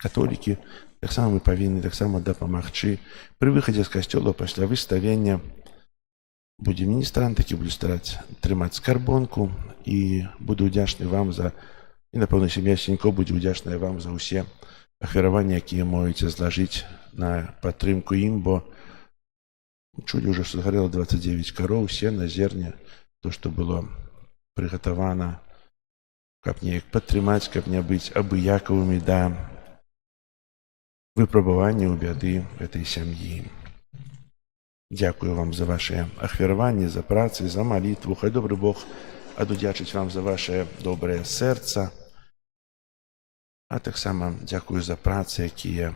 католікі, таксама мы павінны таксама дапамагчы. Пры выхадзе з касцёла пасля выстаўлення будзе міністрант, які будзе стараць трымаць скарбонку, і буду ўдзячны вам за, і напэўна сям'я Сенько будзе ўдзячная вам за ўсе ахвяраванні, якія можаце злажыць на падтрымку ім, бо чулі ўжо, што згарэла 29 кароў, сена, зерня, то, што было прыгатавана, каб неяк падтрымаць, каб не быць абыякавымі да выпрабаванняў бяды гэтай сям'і. Дзякую вам за ваши ахвяраванні, за працы, за малітву. Хай добры Бог адудзячыць вам за ваше добрае сэрца. А таксама дзякую за працы, якія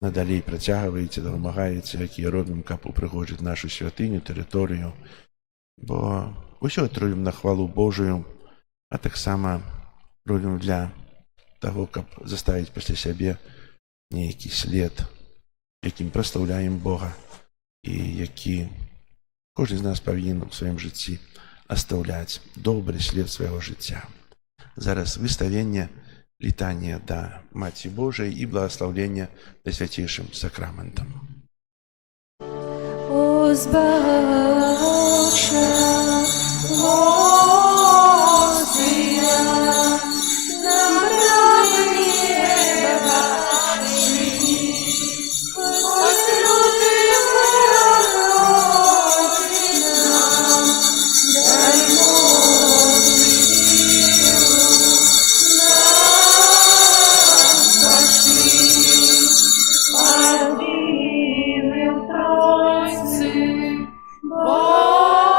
надалей працягваеце, дапамагаеце, якія робім, каб упрыгожыць нашу святыню, тэрыторыю. Бо ўсё это робім на хвалу Божую, а таксама робім для таго, каб заставіць пасля сябе нейкі след, якім праслаўляем Бога, і які кожны з нас павінен у сваім жыцці astаўляць добры след свайго жыцця. Зараз выстаўленне літання да Маці Божай і благаслаўленне да свяцейшым сакраментам. О, збавча, Господа, направи ваши, хоть люди вороты нам, дай мудрый нам Один в Тройцы, Бог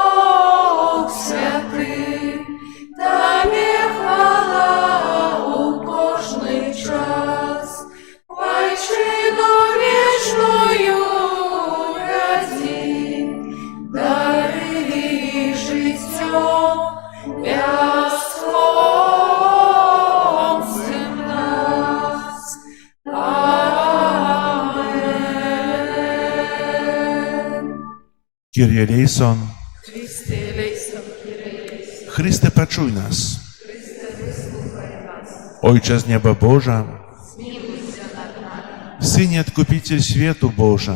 святый, Тебе хвала у кожний час, Вайчину вічною раді, дари життя безхонцем нас. Amen. Kyrie eleison, Христе, елейсон, Chryste, почуй нас. Ojcze z nieba Boża, Synie Odkupiciel światu Boża,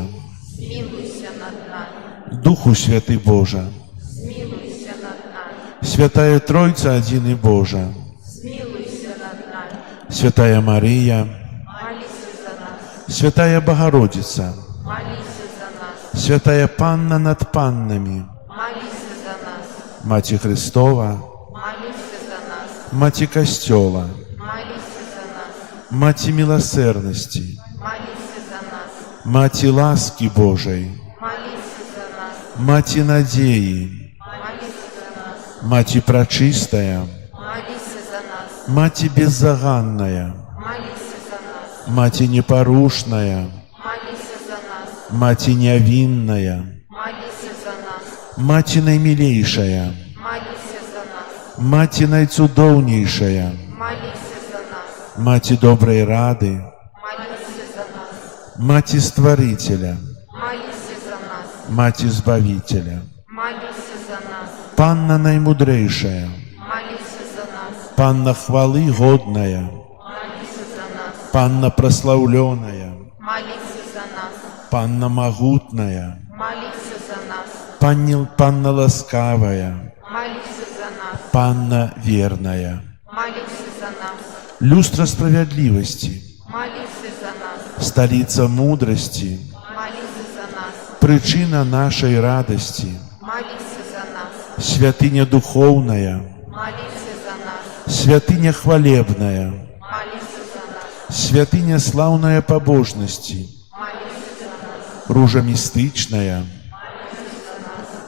змилуйся над нами, Duchu Święty Boża, змилуйся над нами, Świętaja Trójca Jedyny Boża, змилуйся над нами, Świętaja Maryja, молися за нас, Świętaja Bogorodica, молися за нас, Świętaja Panna nad Pannami, молися за нас, Macie Chrystowa, молися за нас, Macie Kościoła, молися за нас, Macie Miłosierności, молися за нас, Macie łaski Bożej, молися за нас, Macie nadziei, молися за нас, Macie Preczystая, молися за нас, Macie Беззаганная, молися за нас, Macie Непорушная, молися за нас, Macie Niewinная, молися за нас, Macie Najmilejsza, молися за нас, Macie Najcudowniejsza, молися за нас, Macie Dobrej Rady, молися за нас, Macie Stworzyciela, молися за нас, Macie Zbawiciela, молися за нас, Panna Najmudrejsza, молися за нас, Panna chwały godная, молися за нас, Panna прославленная, молися за нас, Panna могутная, молися за нас, Panna ласкавая, молися за нас, Panna верная, молися за нас, люстра справедливости, молися за нас, столица мудрости, молися за нас, причина нашей радости, молися за нас, святыня духовная, молися за нас, святыня хвалебная, молися за нас, святыня славная побожности, молися за нас, ружа мистычная,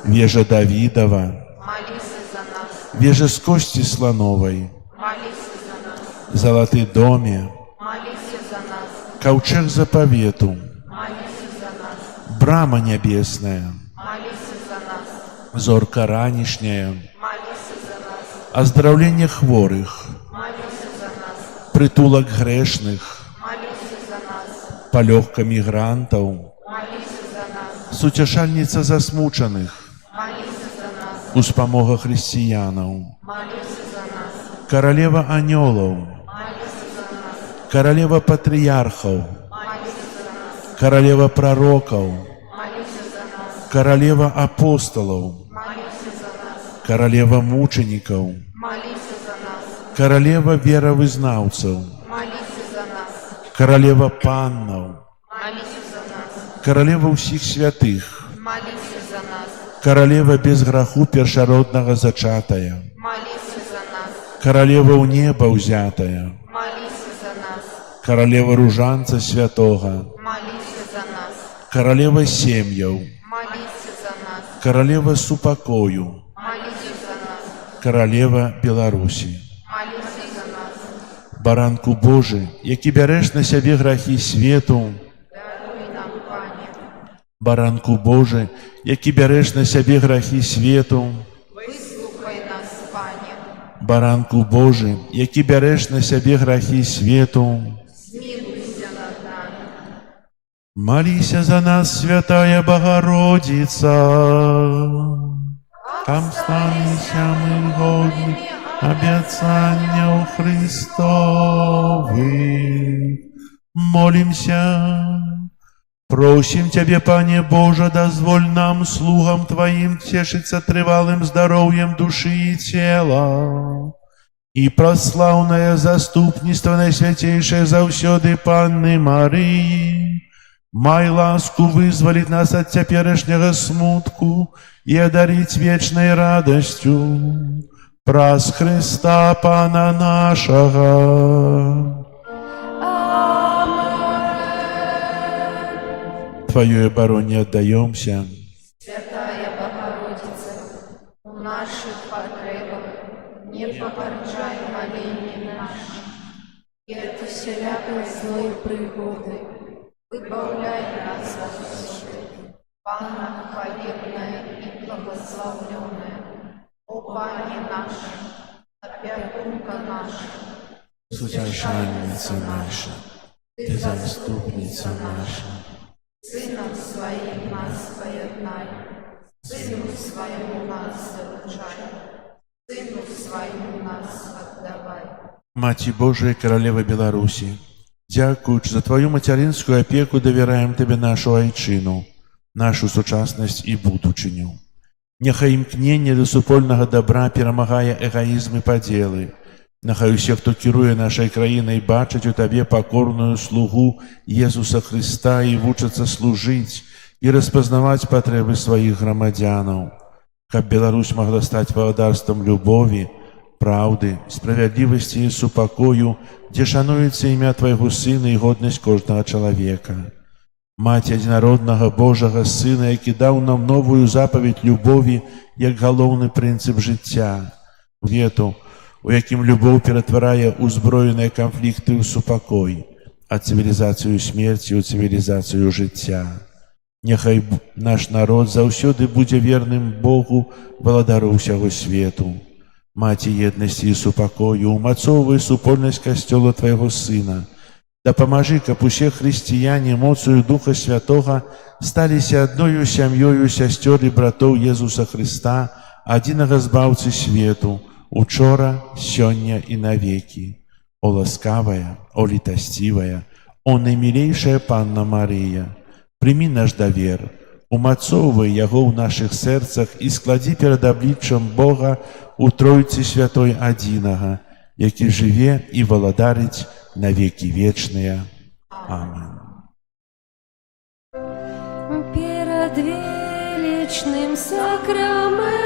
вежа Давидова, молися за нас, вежа с кости слоновой, молися за нас, золотый доме, молися за нас, ковчег заповету, молися за нас, брама небесная, молися за нас, зорка ранішняя, молися за нас, оздоровление хворых, молися за нас, притулок грешных, молися за нас, палёгка мигрантов, суцяшальніца засмучаных, успамога хрысціянаў, каралева анёлаў, каралева патрыярхаў, каралева прарокаў, каралева апосталаў, каралева мучанікаў, каралева веравызнаўцаў, каралева паннаў, каралева ўсіх святых, каралева без граху першароднага зачатая, каралева ў неба ўзятая, каралева ружанца святога, каралева сем'яў, каралева супакою, каралева Беларусі. Баранку Божы, які бярэш на сябе грахі свету, Баранку Божы, які бярэш на сябе грахі свету, Выслухай нас, Пане, Баранку Божы, які бярэш на сябе грахі свету, змілуйся над нами. маліся за нас, святая Богородица. Там станемся мы годны обетзанняў Христовых. Молимся. Просім Цябе, Пане Божа, дазволь нам, слугам Твоим, цешыцца трывалым здароўем душы і цела. І праслаўнае заступніцтва найсвяцейшай заўсёды Панны Марыі, май ласку вызваліць нас ад цяперашняга смутку і адарыць вечнай радасцю праз Христа Пана нашага. Твоей обороне отдаемся. Святая Богородица, у наших потребах не погорчай моление наше, и от всякой злой пригоды выбавляй нас от всего. Панна хвалебная и благословленная, о Пане наш, опекунка наша, Сутешальница наша, Ты заступница наша, Сыном Своим нас поеднай, Сыну Своему нас заручай, Сыну Своему нас отдавай. Маці Божия, Королева Беларуси, дзякуючы за Твою материнскую опеку доверяем Тебе нашу айчыну, нашу сучаснасць і будучыню. Няхай імкненне да супольнага добра перамагае эгоізм і падзелы. Няхай усе, хто кіруе нашай краінай, бачаць у Табе пакорную слугу Езуса Христа і вучацца служыць і распазнаваць патрэбы сваіх грамадзянаў. Каб Беларусь могла стаць валадарствам любові, праўды, справядлівасці і супакою, дзе шануецца імя Твайго Сына і годнасць кожнага чалавека. Маці адзінароднага Божага Сына, які даў нам новую запаведь любові як галоўны прынцып жыцця, вету, у якім любоў ператварае ўзброеныя канфлікты ў супакой, а цывілізацыю смерці ў цывілізацыю жыцця. Няхай наш народ заўсёды будзе верным Богу, валадару ўсяго свету. Маці еднасці і супакою, умацоўвай супольнасць касцёла Твайго Сына. Дапамажы, каб усе хрысціяне моцаю Духа Святога сталіся адною сям'ёю сясцёр і братоў Езуса Христа, адзінага збаўцы свету, учора, сёння і навеки. О ласкавая, о літасцівая, о наймілейшая Панна Марыя, прымі наш давер, умацоўвай яго ў нашых сэрцах і складзі перад абліччам Бога у Тройцы Святой адзінага, які жыве і валадарыць на векі вечныя. Амин. Перед величным сакраментом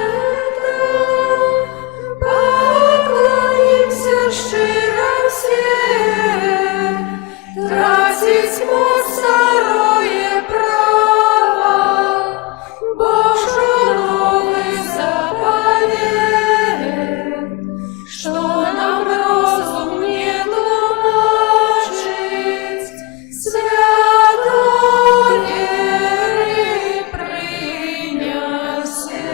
поклонимся щиро все, тратить моц второе право, Божий новый заповедь, что нам разум не тумачить, святой веры принять все.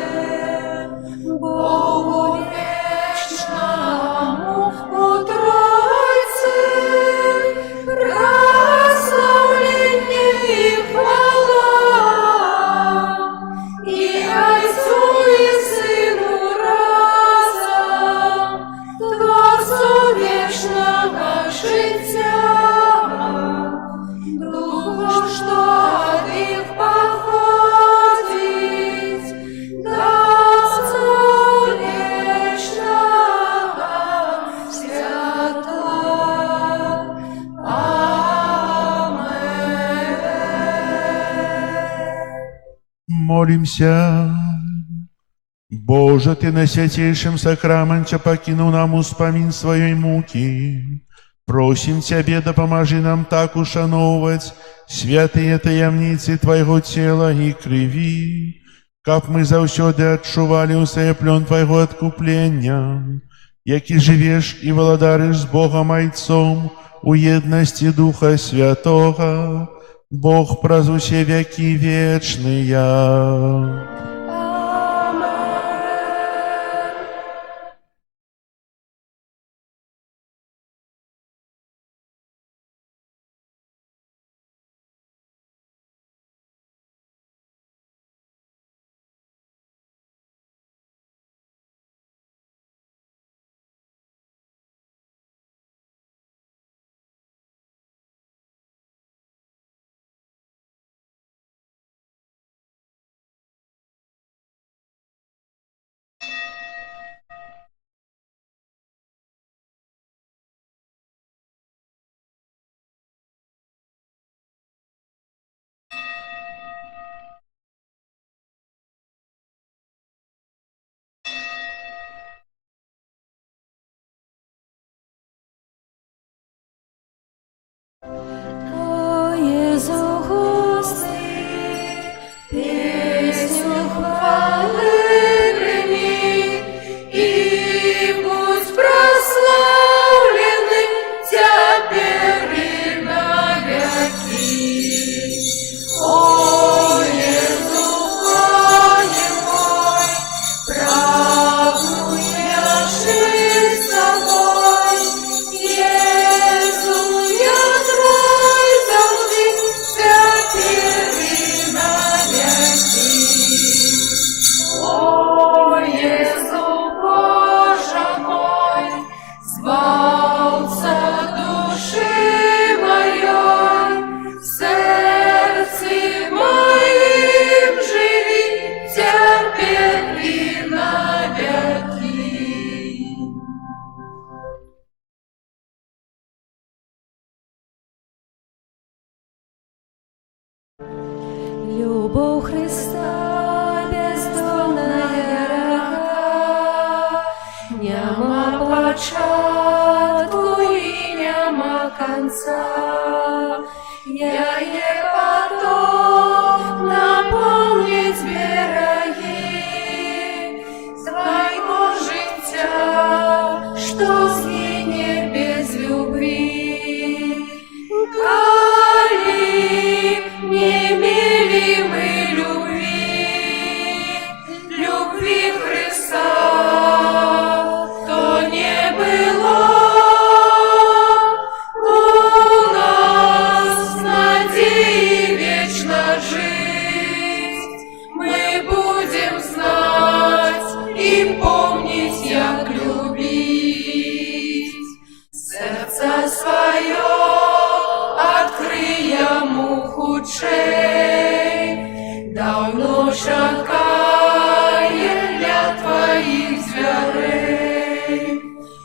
Молимся. Боже, Ты на святейшем сакраменте покинул нам успомин своей муки. Просим Тебе, да поможи нам так ушановывать святые таямницы Твоего тела и крови, как мы заўсёды адчували усей плен Твоего откупления, які живешь и владаришь с Богом Отцом у едности Духа Святого, Бог праз усе веки вечные. О Єзу гости, песню хвали прими, и будь прославлены теперь и навеки. О Єзу, Пане мой, прагну я жить с тобой. Єзу, я твой завжди, теперь и навеки. О Єзу, Боже мой, звался души моей, в сердце моим живи, теперь и навеки. Любов Христа бездонная река, нема початку и нема конца. Я е поток наполнить береги твоего життя, что згине без любви. Коли не мили мы любви Христа, то не было у нас надеи вечно жить. Мы будем знать и помнить, як любить. Серце свое открый ему худшей, давно чекає для твоїх зверей.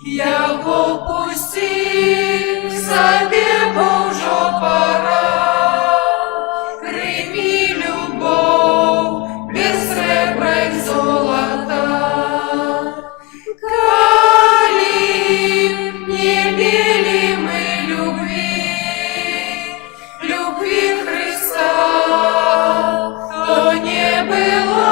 Яго пусти к себе, Божо, пора. Прими любов без сребра и золота. Коли не мили мы любви Христа, то не было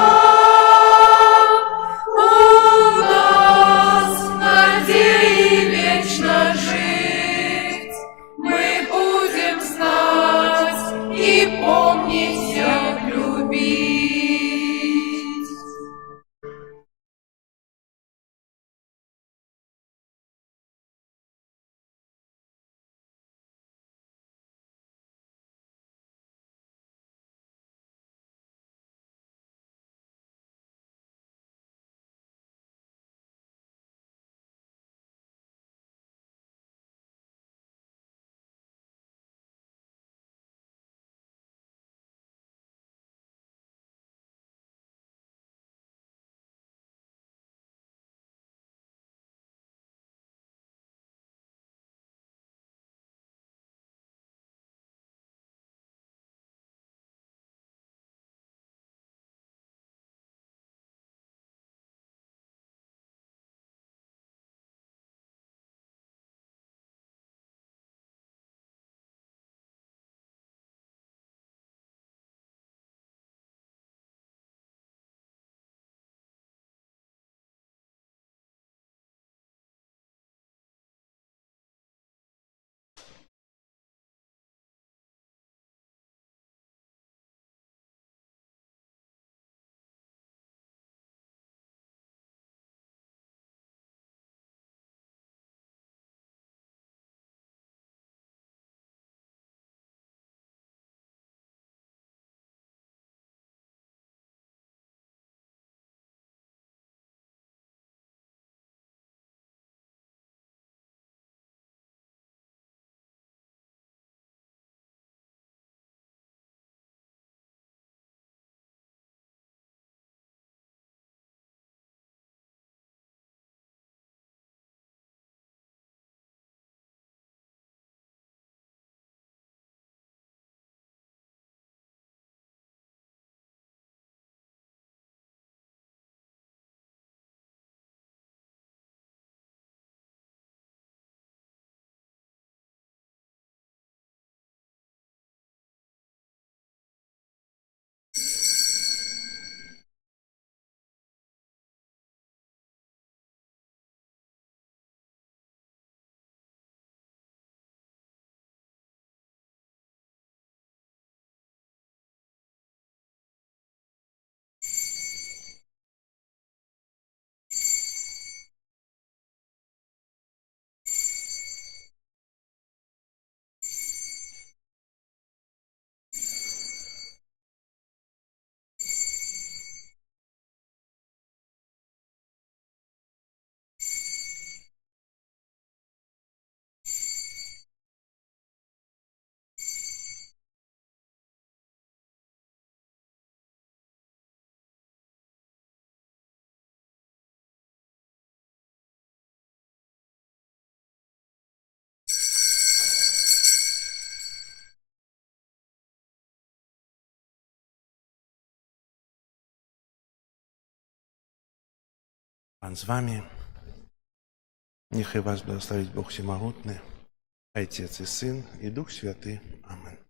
Пан з вами. Нехай вас благословить Бог Всемогутный, Отец и Сын и Дух Святый. Аминь.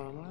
Ага.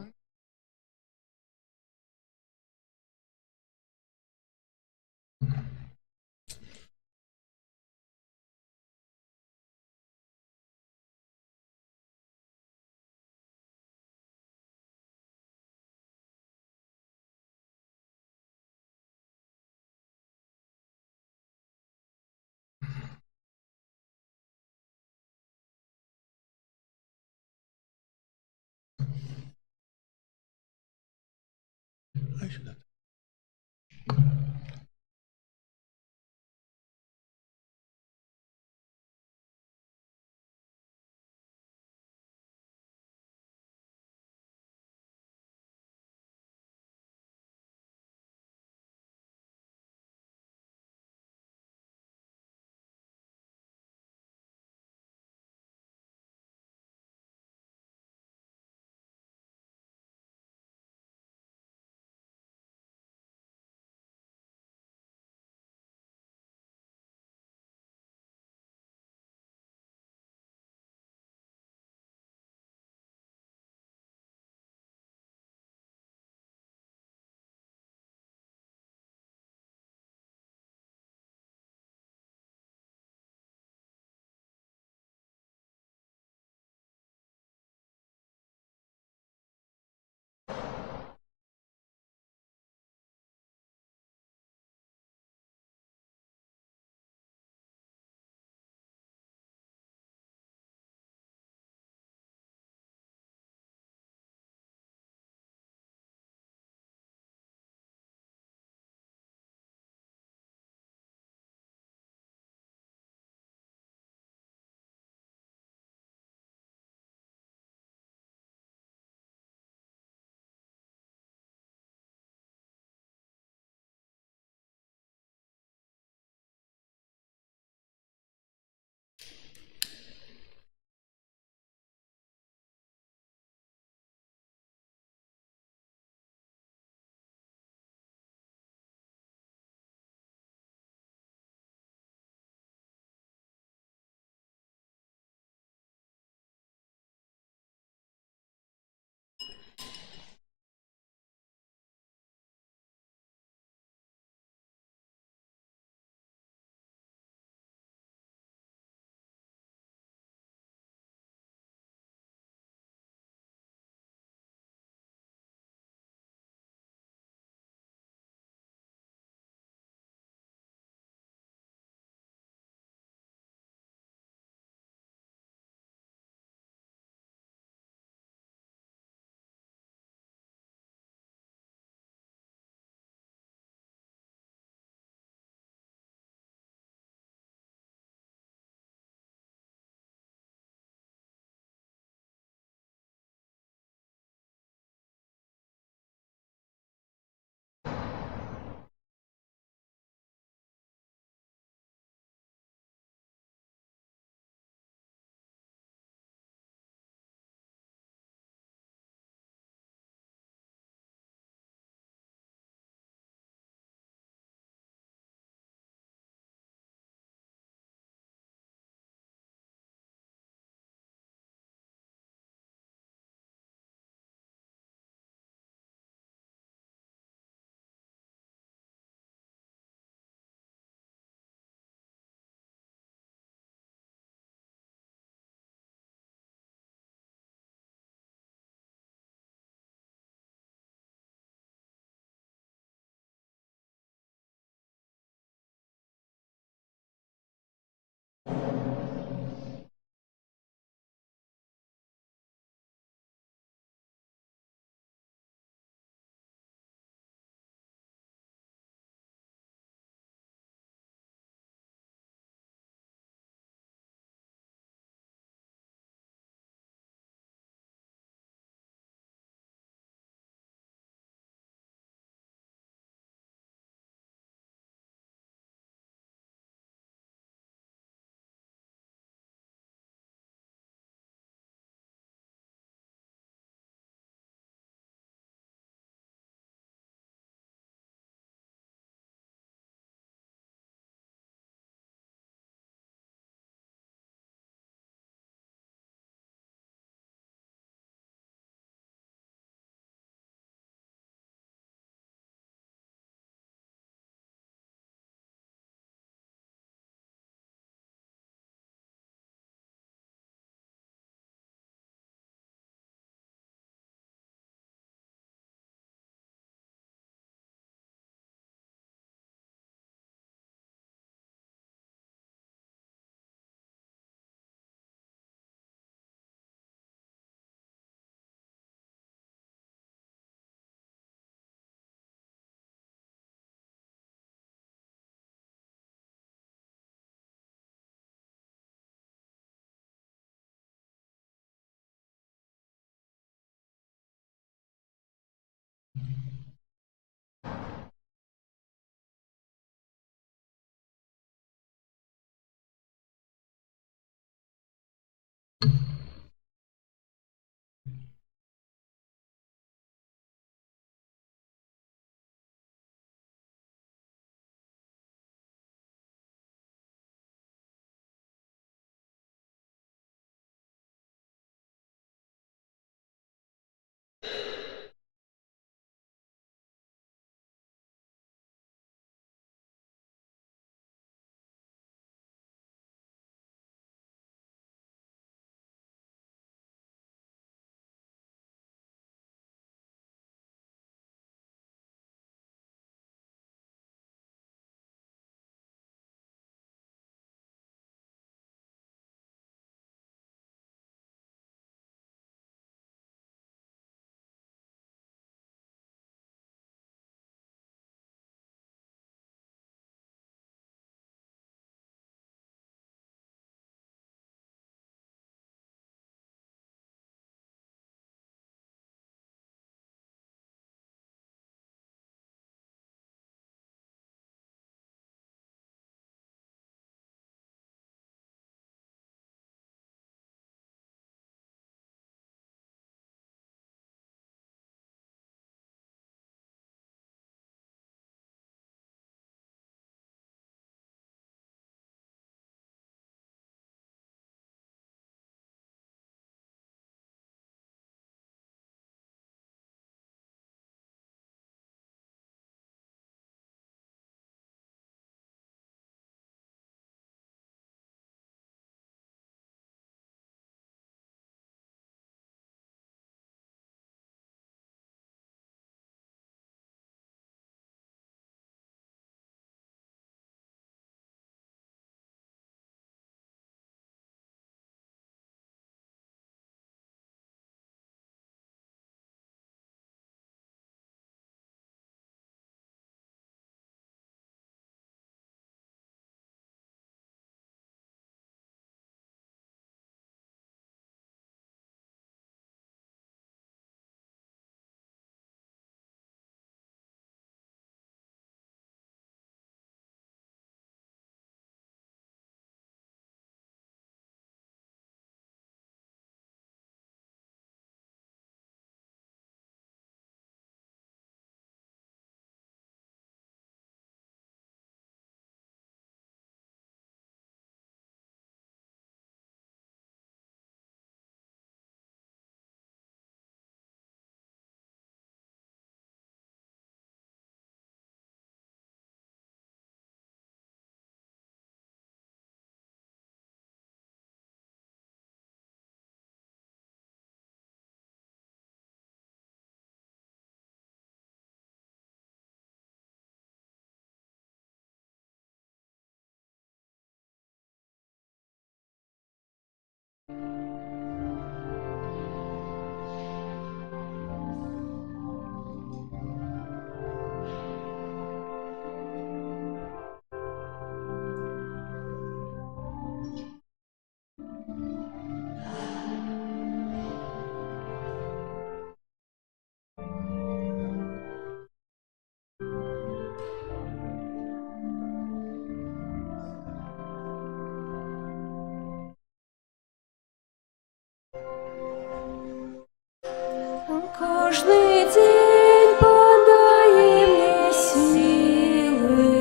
Кожний день подай мне силы,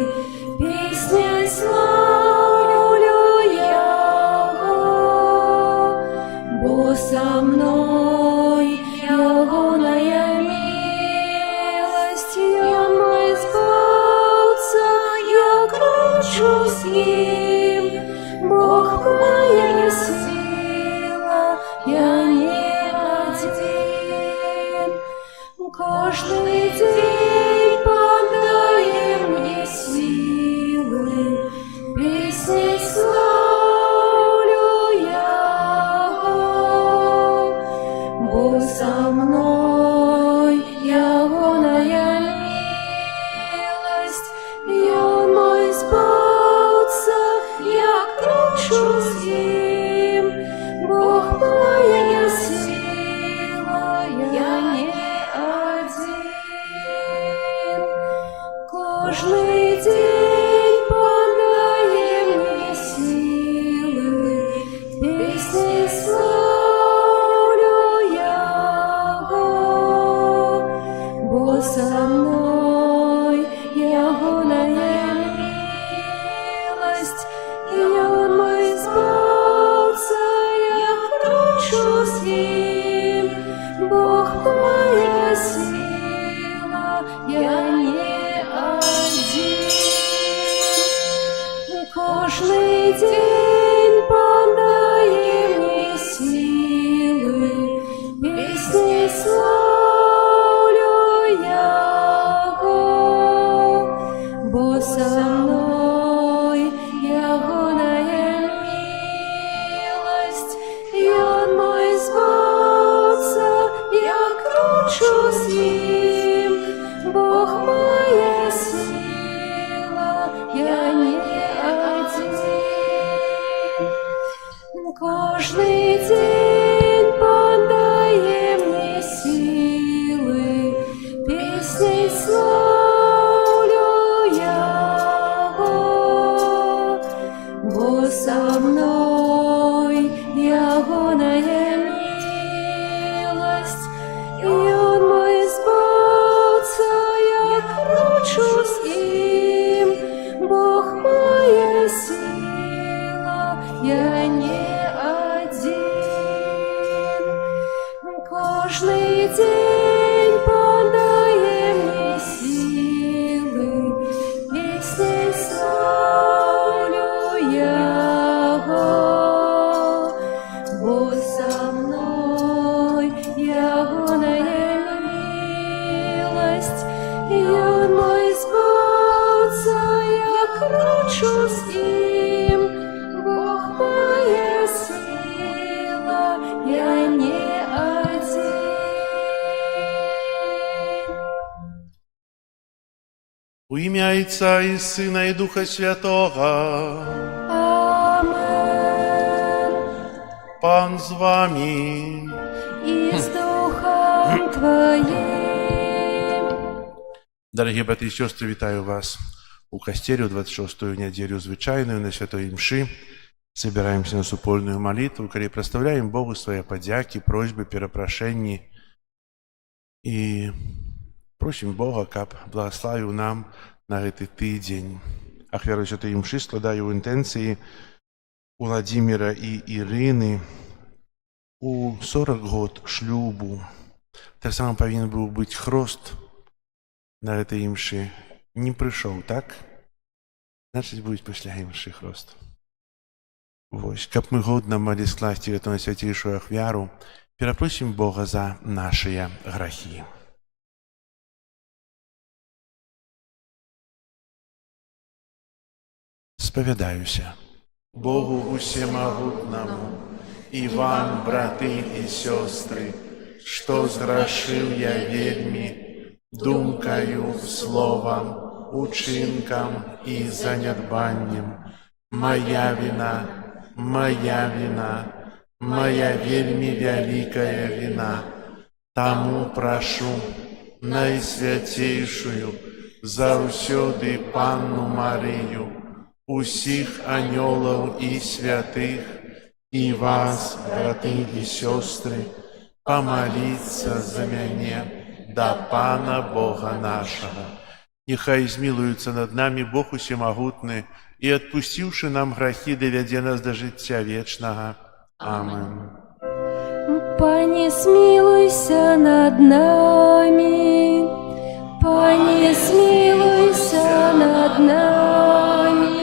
песней славлю Яго, бо со мной Ягоная милость, Он мой збавца, я кручу с Ним, Бог моя сила, я не один. Кожний день подай мне силы, песней славлю Яго, бо со мной Ягоная милость, и Он мой збавца, я кручу с Ним, Бог моя сила, я не один. Кожний день подає мені сили, пісні славлю Його, бо со мною Його милость, і Он мой збавця, я кручу з ним, Бог моя сила, я не один. У ім'я Отця і Сина і Духа Святого, Амен. Пан з вами. І з Духом Твоїм. Дорогі брати і сестри, вітаю вас у костелі у 26-ю неділю звичайную на Святой Мши. Собираемся на супольную молитву, коли проставляем Богу свои подяки, просьбы, перепрошения и просим Бога, каб благословил нам на этот тыдзень. Ахвяру Святой Мши складаю интенции у Владимира и Ирины у 40 год шлюбу. Так само повинен был быть хрост на этой Мши. Не пришел, так? Значит, будет после Мши хрост. Вось, каб мы годна могли скласти эту на святейшую ахвяру, перепросим Бога за наши грехи. Споведаюся Богу усемогутному и вам, браты и сестры, что сгрешил я вельми, думкою, словом, учинком и занедбанием. Моя вина, моя вельми великая вина. Тому прошу Найсвятейшую, заусёды Панну Марию, усіх анёлов и святых, и вас, браты и сестры, помолиться за меня до Пана Бога нашего. Нехай змилуется над нами Бог усемогутный, и, отпустивши нам грехи, доведе нас до життя вечного. Амин. Пане, смилуйся над нами, Пане, смилуйся над нами,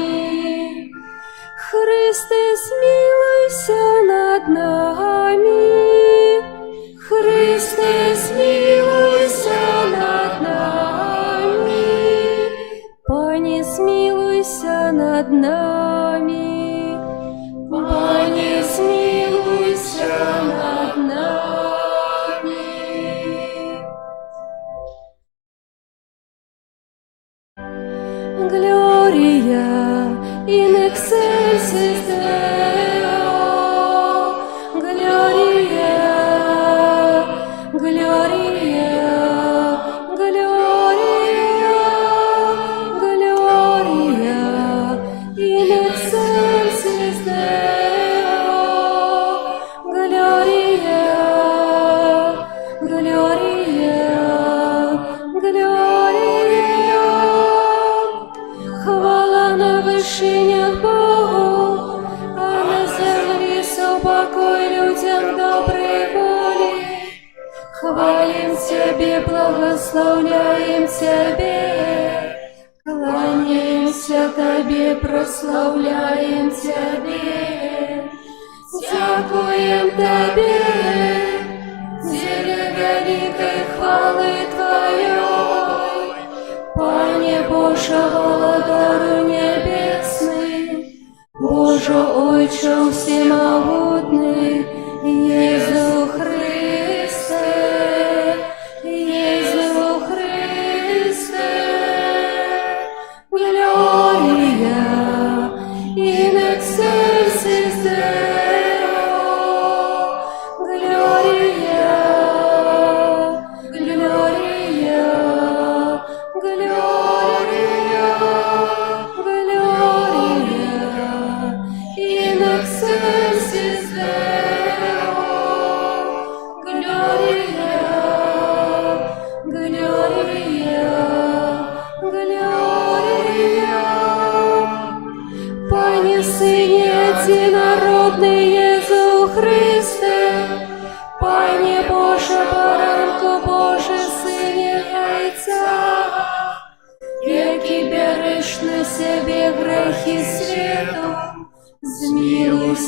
Христе, смилуйся над нами, Христе, смилуйся над нами, Пане, смилуйся над нами, Пане, смилуйся над нами. Gloria in excelsis Deo, Gloria, Gloria, Gloria, Gloria in excelsis Deo, Gloria, Gloria, Gloria. Хвала на вишинях Богу, а на землі супокой людям доброй воли. Хвалим Тебе, благословляем Тебе, кланяемся Тебе, прославляем Тебе, дякуем Тебе, деле великой хвалы Твоей. Пане Боже, владарю небесный, Боже Отче всемогутный, Иисус Христе, Иисус Христе, Gloria in excelsis Deo,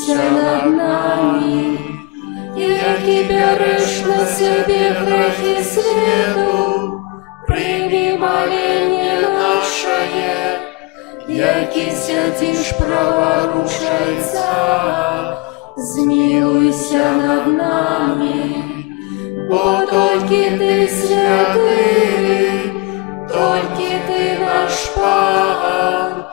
Змилуйся над нами, які береш на себе грехи світу, прийми моління наше, які сядеш праворучайся, змилуйся над нами, бо тільки ти святий, тільки ти наш Пан,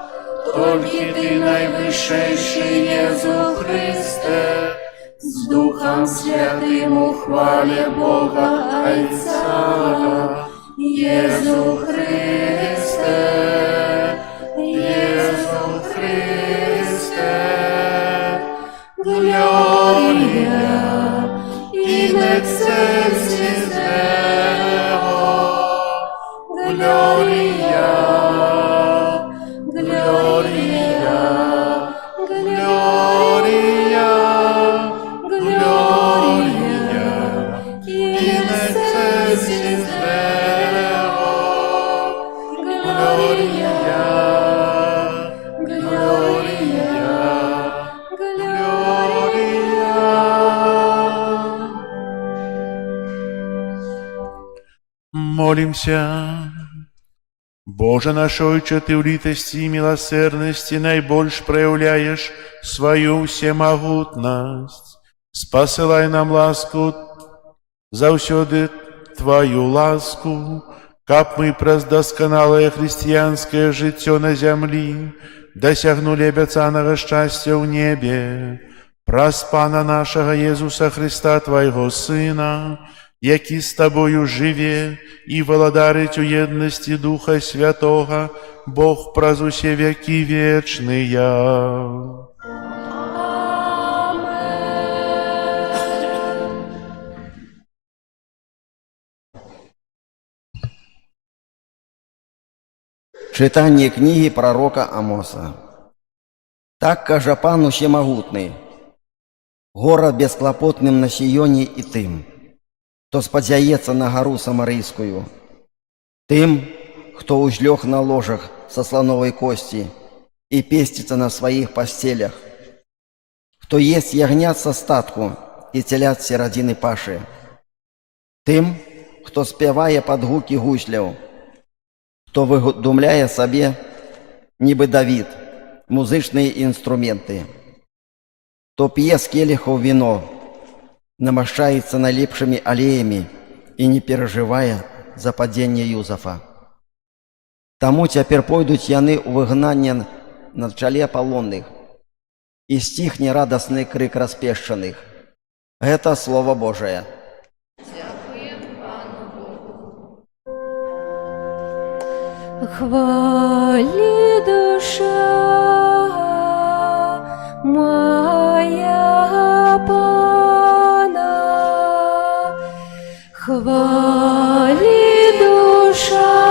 тільки ти найвищий Єсу Христе, з Духом Святим у хвалі Бога Отця, Єсу Христе, Єсу Христе, Глорія, in excelsis Deo, Gloria, Gloria, Gloria, Gloria, in excelsis Deo, Gloria, Gloria, Gloria. Молимся. Боже наш Отче, Ты в литости и милосердности наибольш проявляешь свою всемогутность. Спасылай нам ласку, заўсёды Твою ласку, каб мы праз дасканалае хрысціянскае жыццё на зямлі дасягнули абяцанага шчасця ў небе. Праз Пана нашага Езуса Христа, Твайго Сына, які з Табою жыве і валадарыць у еднасці Духа Святога, Бог праз усе векі вечныя. Читание книги пророка Амоса. Так кажа Пан Усемагутный, город бесклопотным на Сионе и тым, кто спадзяецца на гору Самарийскую, тым, кто узлег на ложах со слоновой кости и пестится на своих постелях, кто есть ягнят со статку и телят середины паши, тым, кто спевая под гуки гусляў, кто выдумляе сабе, нібы Давид, музычныя інструменты, кто п'е з келіхаў вино, намашчаецца найлепшымі алеямі і не перажывае за падзенне Юзафа. Таму цяпер пойдуць яны ў выгнанне на чале палонных, і сціхне радасны крык распешчаных. Гэта Слово Божае. Хвали душа моя Пана, хвали душа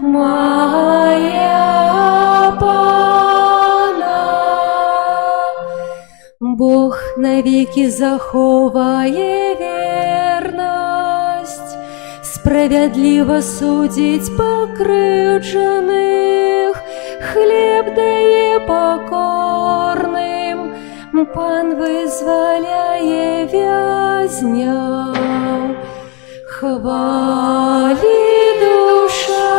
моя Пана. Бог навеки заховае верность, справедливо судить покрыўджаных, хлеб дае покорным, Пан вызваляе вязняў. Хвали душа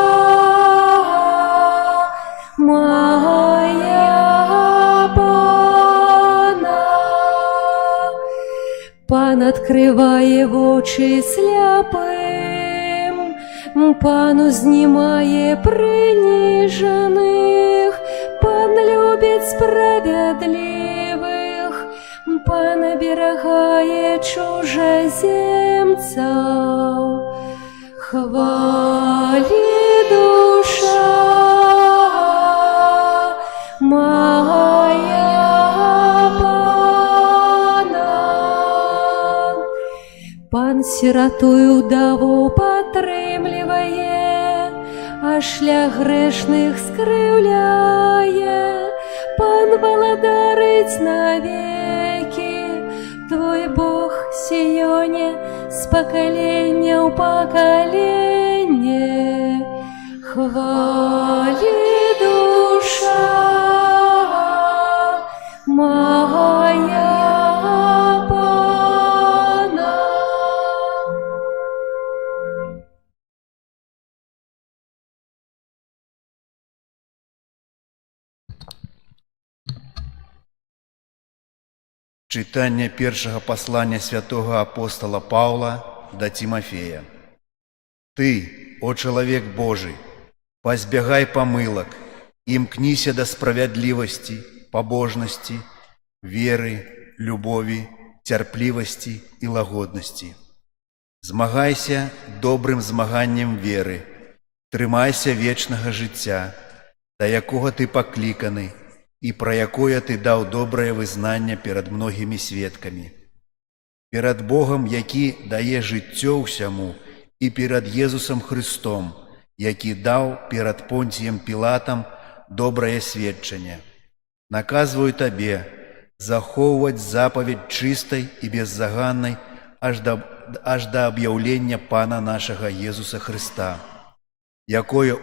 моя Пана. Пан открывае вочы сляпым, Пан узнімае прыніжаных, Пан любіць справядлівых, Пан аберагае чужаземцаў. Хвали душа моя Пана. Пан сироту удаву падтрымлівае, а шлях грэшных скрыўляе. Пан валадарыць навеки, Твой Бог Сионе з пакалення ў пакаленне. Хвали душа Читання першого послання святого апостола Павла до Тимофея. Ты, о человек Божий, позбегай помылок, имкнися до справедливости, побожности, веры, любови, терпливости и лагодности. Змагайся добрым змаганням веры, трымайся вечнага жыцця, да якога ты пакліканы, і пра якое ты даў добрае вызнанне перад многімі сведкамі. Перад Богом, які дае жыццё ўсяму, і перад Езусам Христом, які даў перад Понціем Пілатам добрае сведчанне. Наказваю табе захоўваць запаведь чыстай і беззаганнай аж да аб'яўлення Пана нашага Езуса Христа, якое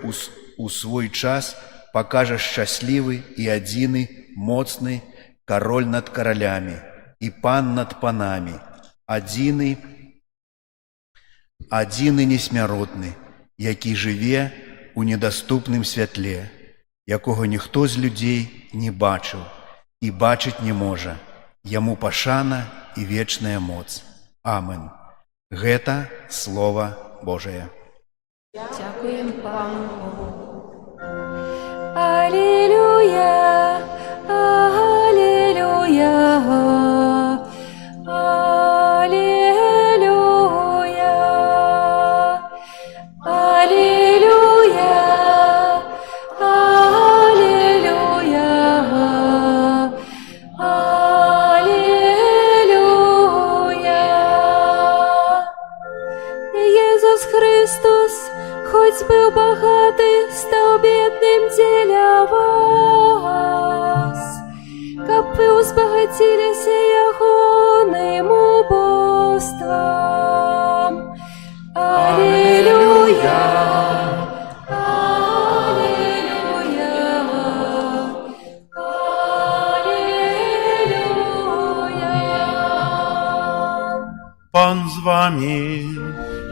у свой час пакажа шчаслівы і адзіны, моцны кароль над каралямі і пан над панамі, адзіны несмяротны, які жыве у недаступным святле, якога ніхто з людзей не бачыў і бачыць не можа. Яму пашана і вечная моц. Амен. Гэта Слова Божае. Дякуємо Пану Богу. Аллилуйя, аллилуйя, аллилуйя, аллилуйя, аллилуйя, аллилуйя. Ісус Христос, хоць быў багаты, стаў бедным дзеля вас, каб вы узбагаціліся ягоным убоствам. Аллилуйя, аллилуйя, аллилуйя. Пан з вами.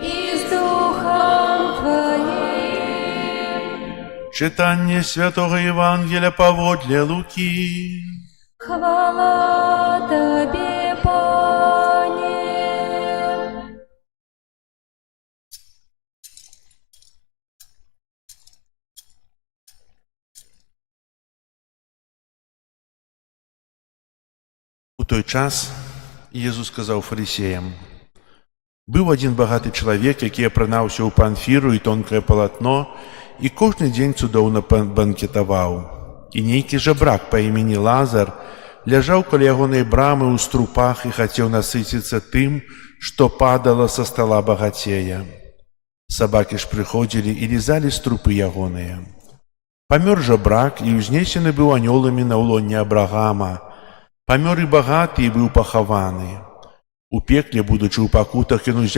І з Духом Твоїм. Читання Святого Євангелія паводле Луки. Хвала Тобі, Пане. У той час Езус сказаў фарысеям: «Быў адзін багаты чалавек, які апранаўся ў панфіру і тонкае палатно, і кожны дзень цудоўна банкетаваў. І нейкі жабрак па імені Лазар ляжаў каля ягонай брамы ў струпах і хацеў насыціцца тым, што падала са стала багацея. Сабакі ж прыходзілі і лізалі струпы ягоныя. Памёр жабрак і ўзнесены быў анёламі на ўлонне Абрагама. Памёр і багаты і быў пахаваны. У пекле, будучы ў пакутах, ён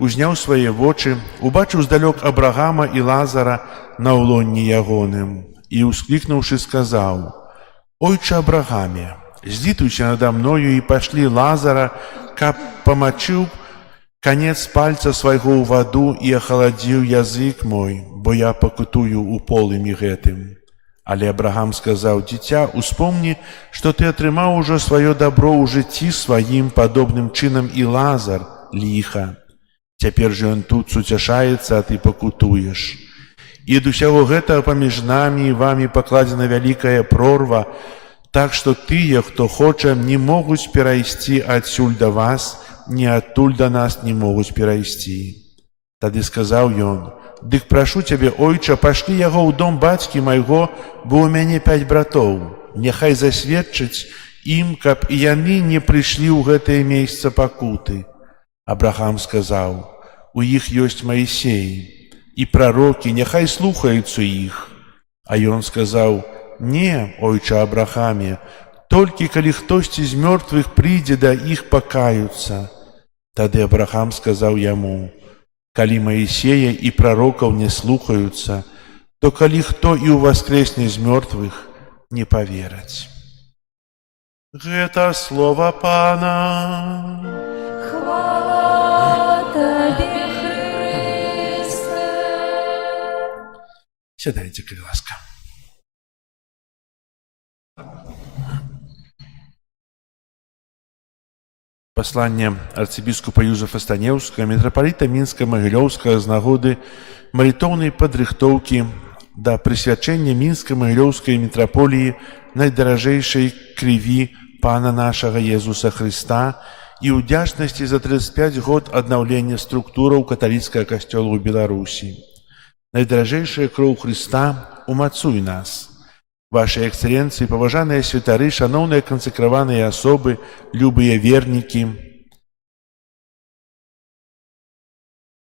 узняў свае вочы, убачыў здалёк Абрагама і Лазара на ўлонні ягоным і, усклікнуўшы, сказаў: «Ойча Абрагаме, злітуйся нада мною і пашлі Лазара, каб памачыў канец пальца свайго ў ваду і ахаладзіў язык мой, бо я пакутую ў полымі гэтым». Але Абрагам сказаў: «Дзіця, успомні, што ты атрымаў ужо сваё дабро ў жыцці сваім, падобным чынам і Лазар ліха. Цяпер жа ён тут суцяшаецца, а ты пакутуеш. І ад усяго гэтага паміж намі і вамі пакладзена вялікая прорва, так што тыя, хто хоча, не могуць перайсці адсюль да вас, ні адтуль да нас не могуць перайсці». Тады сказаў ён: «Дык прашу цябе, ойча, пашлі яго ў дом бацькі майго, бо ў мяне 5 братоў. Няхай засведчыць ім, каб і яны не прыйшлі ў гэтае месца пакуты». Абрагам сказаў: «У іх ёсць Маісей і прарокі, няхай слухаюцца іх». А ён сказаў: «Не, ойча Абрагаме, толькі калі хтосьці з мёртвых прыйдзе да іх пакаюцца». Тады Абрагам сказаў яму: «Калі Маісея і прарокаў не слухаюцца, то калі хто і ўваскрэсне з мёртвых, не павераць». Гэта слова Пана. Хвала Тобі, Христе. Сядайце, калі ласка. Пасланне арцыбіскупа Юзефа Станеўскага, мітрапаліта Мінска-Магілёўскага з нагоды малітоўнай падрыхтоўкі да прысвячэння Мінска-Магілёўскай мітраполіі найдаражэйшай крыві Пана нашага Езуса Хрыста і ўдзячнасці за 35 год аднаўлення структураў каталіцкага касцёла ў Беларусі. Найдаражэйшая кроў Хрыста умацуй нас. Ваши эксцэлленцыі, паважаныя святары, шаноўныя кансекраваныя асобы, любыя вернікі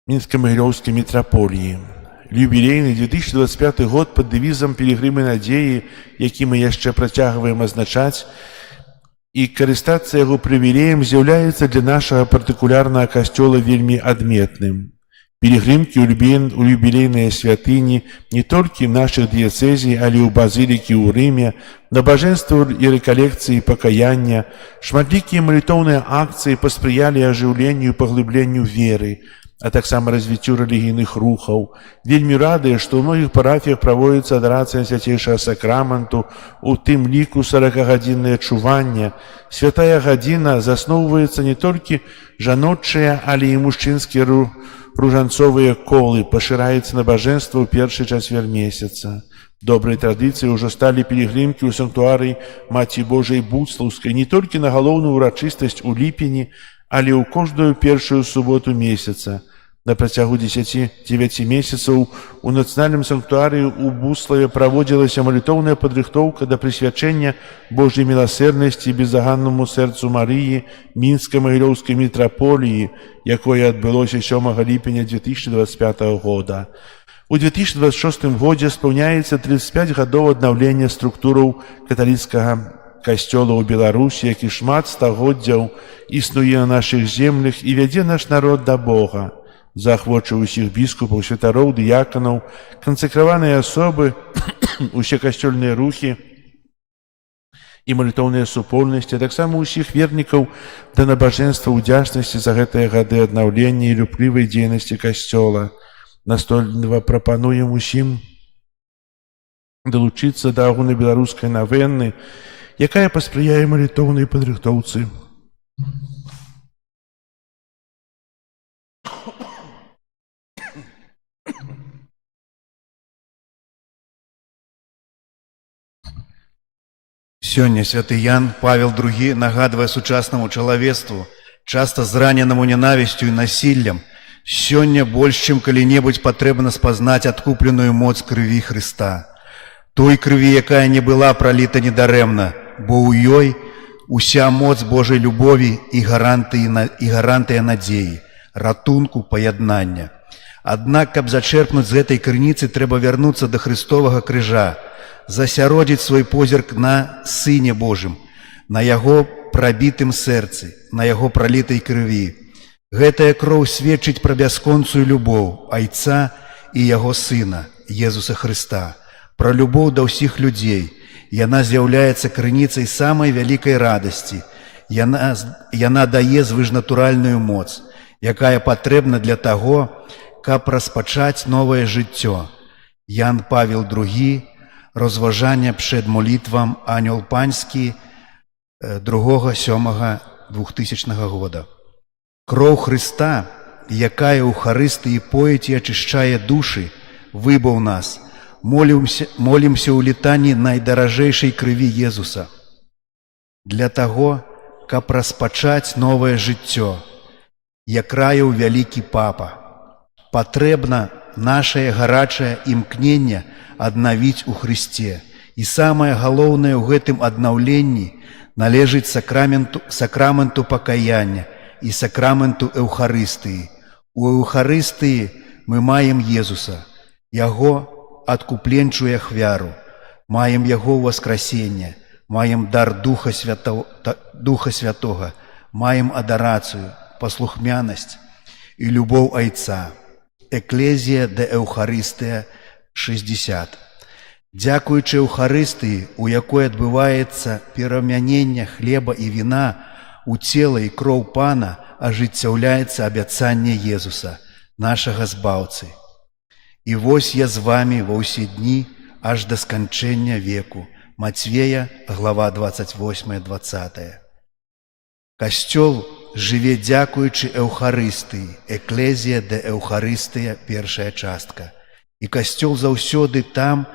Мінска-Магілёўскай мітраполіі. Юбілейны 2025 год пад дэвізам «Пілігрымы надзеі», які мы яшчэ працягваем азначаць, і карыстацца яго прывілеем з'яўляецца для нашага партыкулярнага касцёла вельмі адметным. Пілігрымкі ў юбілейныя святыні не толькі ў нашых дыяцэзій, але ў базілікі ў Рыме, набажэнствы і рэкалекцыі пакаяння, шматлікія малітоўныя акцыі паспрыялі ажыўленню і паглыбленню веры, а таксама развіццю рэлігійных рухаў. Вельмі радыя, што ў многіх парафіях праводзіцца адарацыя свяцейшага сакраменту, у тым ліку 40-гадзіннае чуванне. Святая гадзіна засноўваецца не толькі жаночыя, але і мужчынскія ружанцовыя колы, пашыраецца набажэнства ў першы чацвер месяца. Добрай традыцыяй ужо сталі пілігрымкі ў санктуарый Маці Божай Буцлаўскай не толькі на галоўную ўрачыстасць у ліпені, але ў кожную першую суботу месяца. На працягу 9 месяцаў у нацыянальным санктуарыі ў Буславе праводзілася малітоўная падрыхтоўка да прысвячэння Божай міласэрнасці бездаганнаму сэрцу Марыі Мінска-Магілёўскай мітраполіі, якое адбылося 7 ліпеня 2025 года. У 2026 годзе спаўняецца 35 гадоў аднаўлення структураў каталіцкага касцёла ў Беларусі, які шмат стагоддзяў існуе на нашых землях і вядзе наш народ да Бога. Заахвочыў усіх біскупаў, святароў, дыяканаў, кансекраваныя асобы, усе касцёльныя рухі і малітоўныя супольнасці, а таксама ўсіх вернікаў да набажэнства ўдзячнасці за гэтыя гады аднаўлення і люблівай дзейнасці касцёла. Настойліва прапануем усім далучыцца да агульнабеларускай навенны, якая паспрыяе малітоўнай падрыхтоўцы. Сёння святы Ян Павел II нагадвае сучаснаму чалавецтву, часта зраненаму ненавісцю і насіллем, сёння больш, чым калі-небудзь патрэбна спазнаць адкупленую моц крыві Хрыста. Той крыві, якая не была праліта недарэмна, бо ў ёй уся моц Божай любові і гарантыя надзеі, ратунку, паяднання. Аднак, каб зачэрпнуць з гэтай крыніцы, трэба вярнуцца да Хрыстовага крыжа, засяродзіць свой позірк на Сыне Божым, на яго прабітым сэрцы, на яго пралітай крыві. Гэтая кроў сведчыць пра бясконцую любоў Айца і яго Сына, Езуса Хрыста, пра любоў да ўсіх людзей. Яна з'яўляецца крыніцай самай вялікай радасці. Яна дае звыжнатуральную моц, якая патрэбна для таго, каб распачаць новае жыццё. Ян Павел II, розважання przed молитвам Анёл Панський 2.7.2000 года. Кроў Хрыста, якая ў Харыстыі поець і ачышчае душы, выбаў нас. Молімся ў літанні найдаражэйшай крыві Езуса. Для таго, каб распачаць новае жыццё, як раіў вялікі папа, патрэбна нашае гарачае імкненне аднавіць у Хрысце. І самае галоўнае ў гэтым аднаўленні належыць сакраменту пакаяння і сакраменту Эўхарыстыі. У Эўхарыстыі мы маем Езуса, яго адкупленчую ахвяру, маем яго ўваскрасенне, маем дар Духа Святога, маем адарацыю, паслухмянасць і любоў Айца. Эклезія де Эўхарыстыя 60. Дзякуючы Эўхарыстыі, у якой адбываецца перамяненне хлеба і віна, у цела і кроў Пана ажыццяўляецца абяцанне Езуса, нашага збаўцы. І вось я з вамі ва ўсе дні аж да сканчэння веку. Мацвея, глава 28-20. Касцёл жыве дзякуючы Эўхарыстыі, эклезія де Эўхарыстыя, першая частка. І касцёл заўсёды там,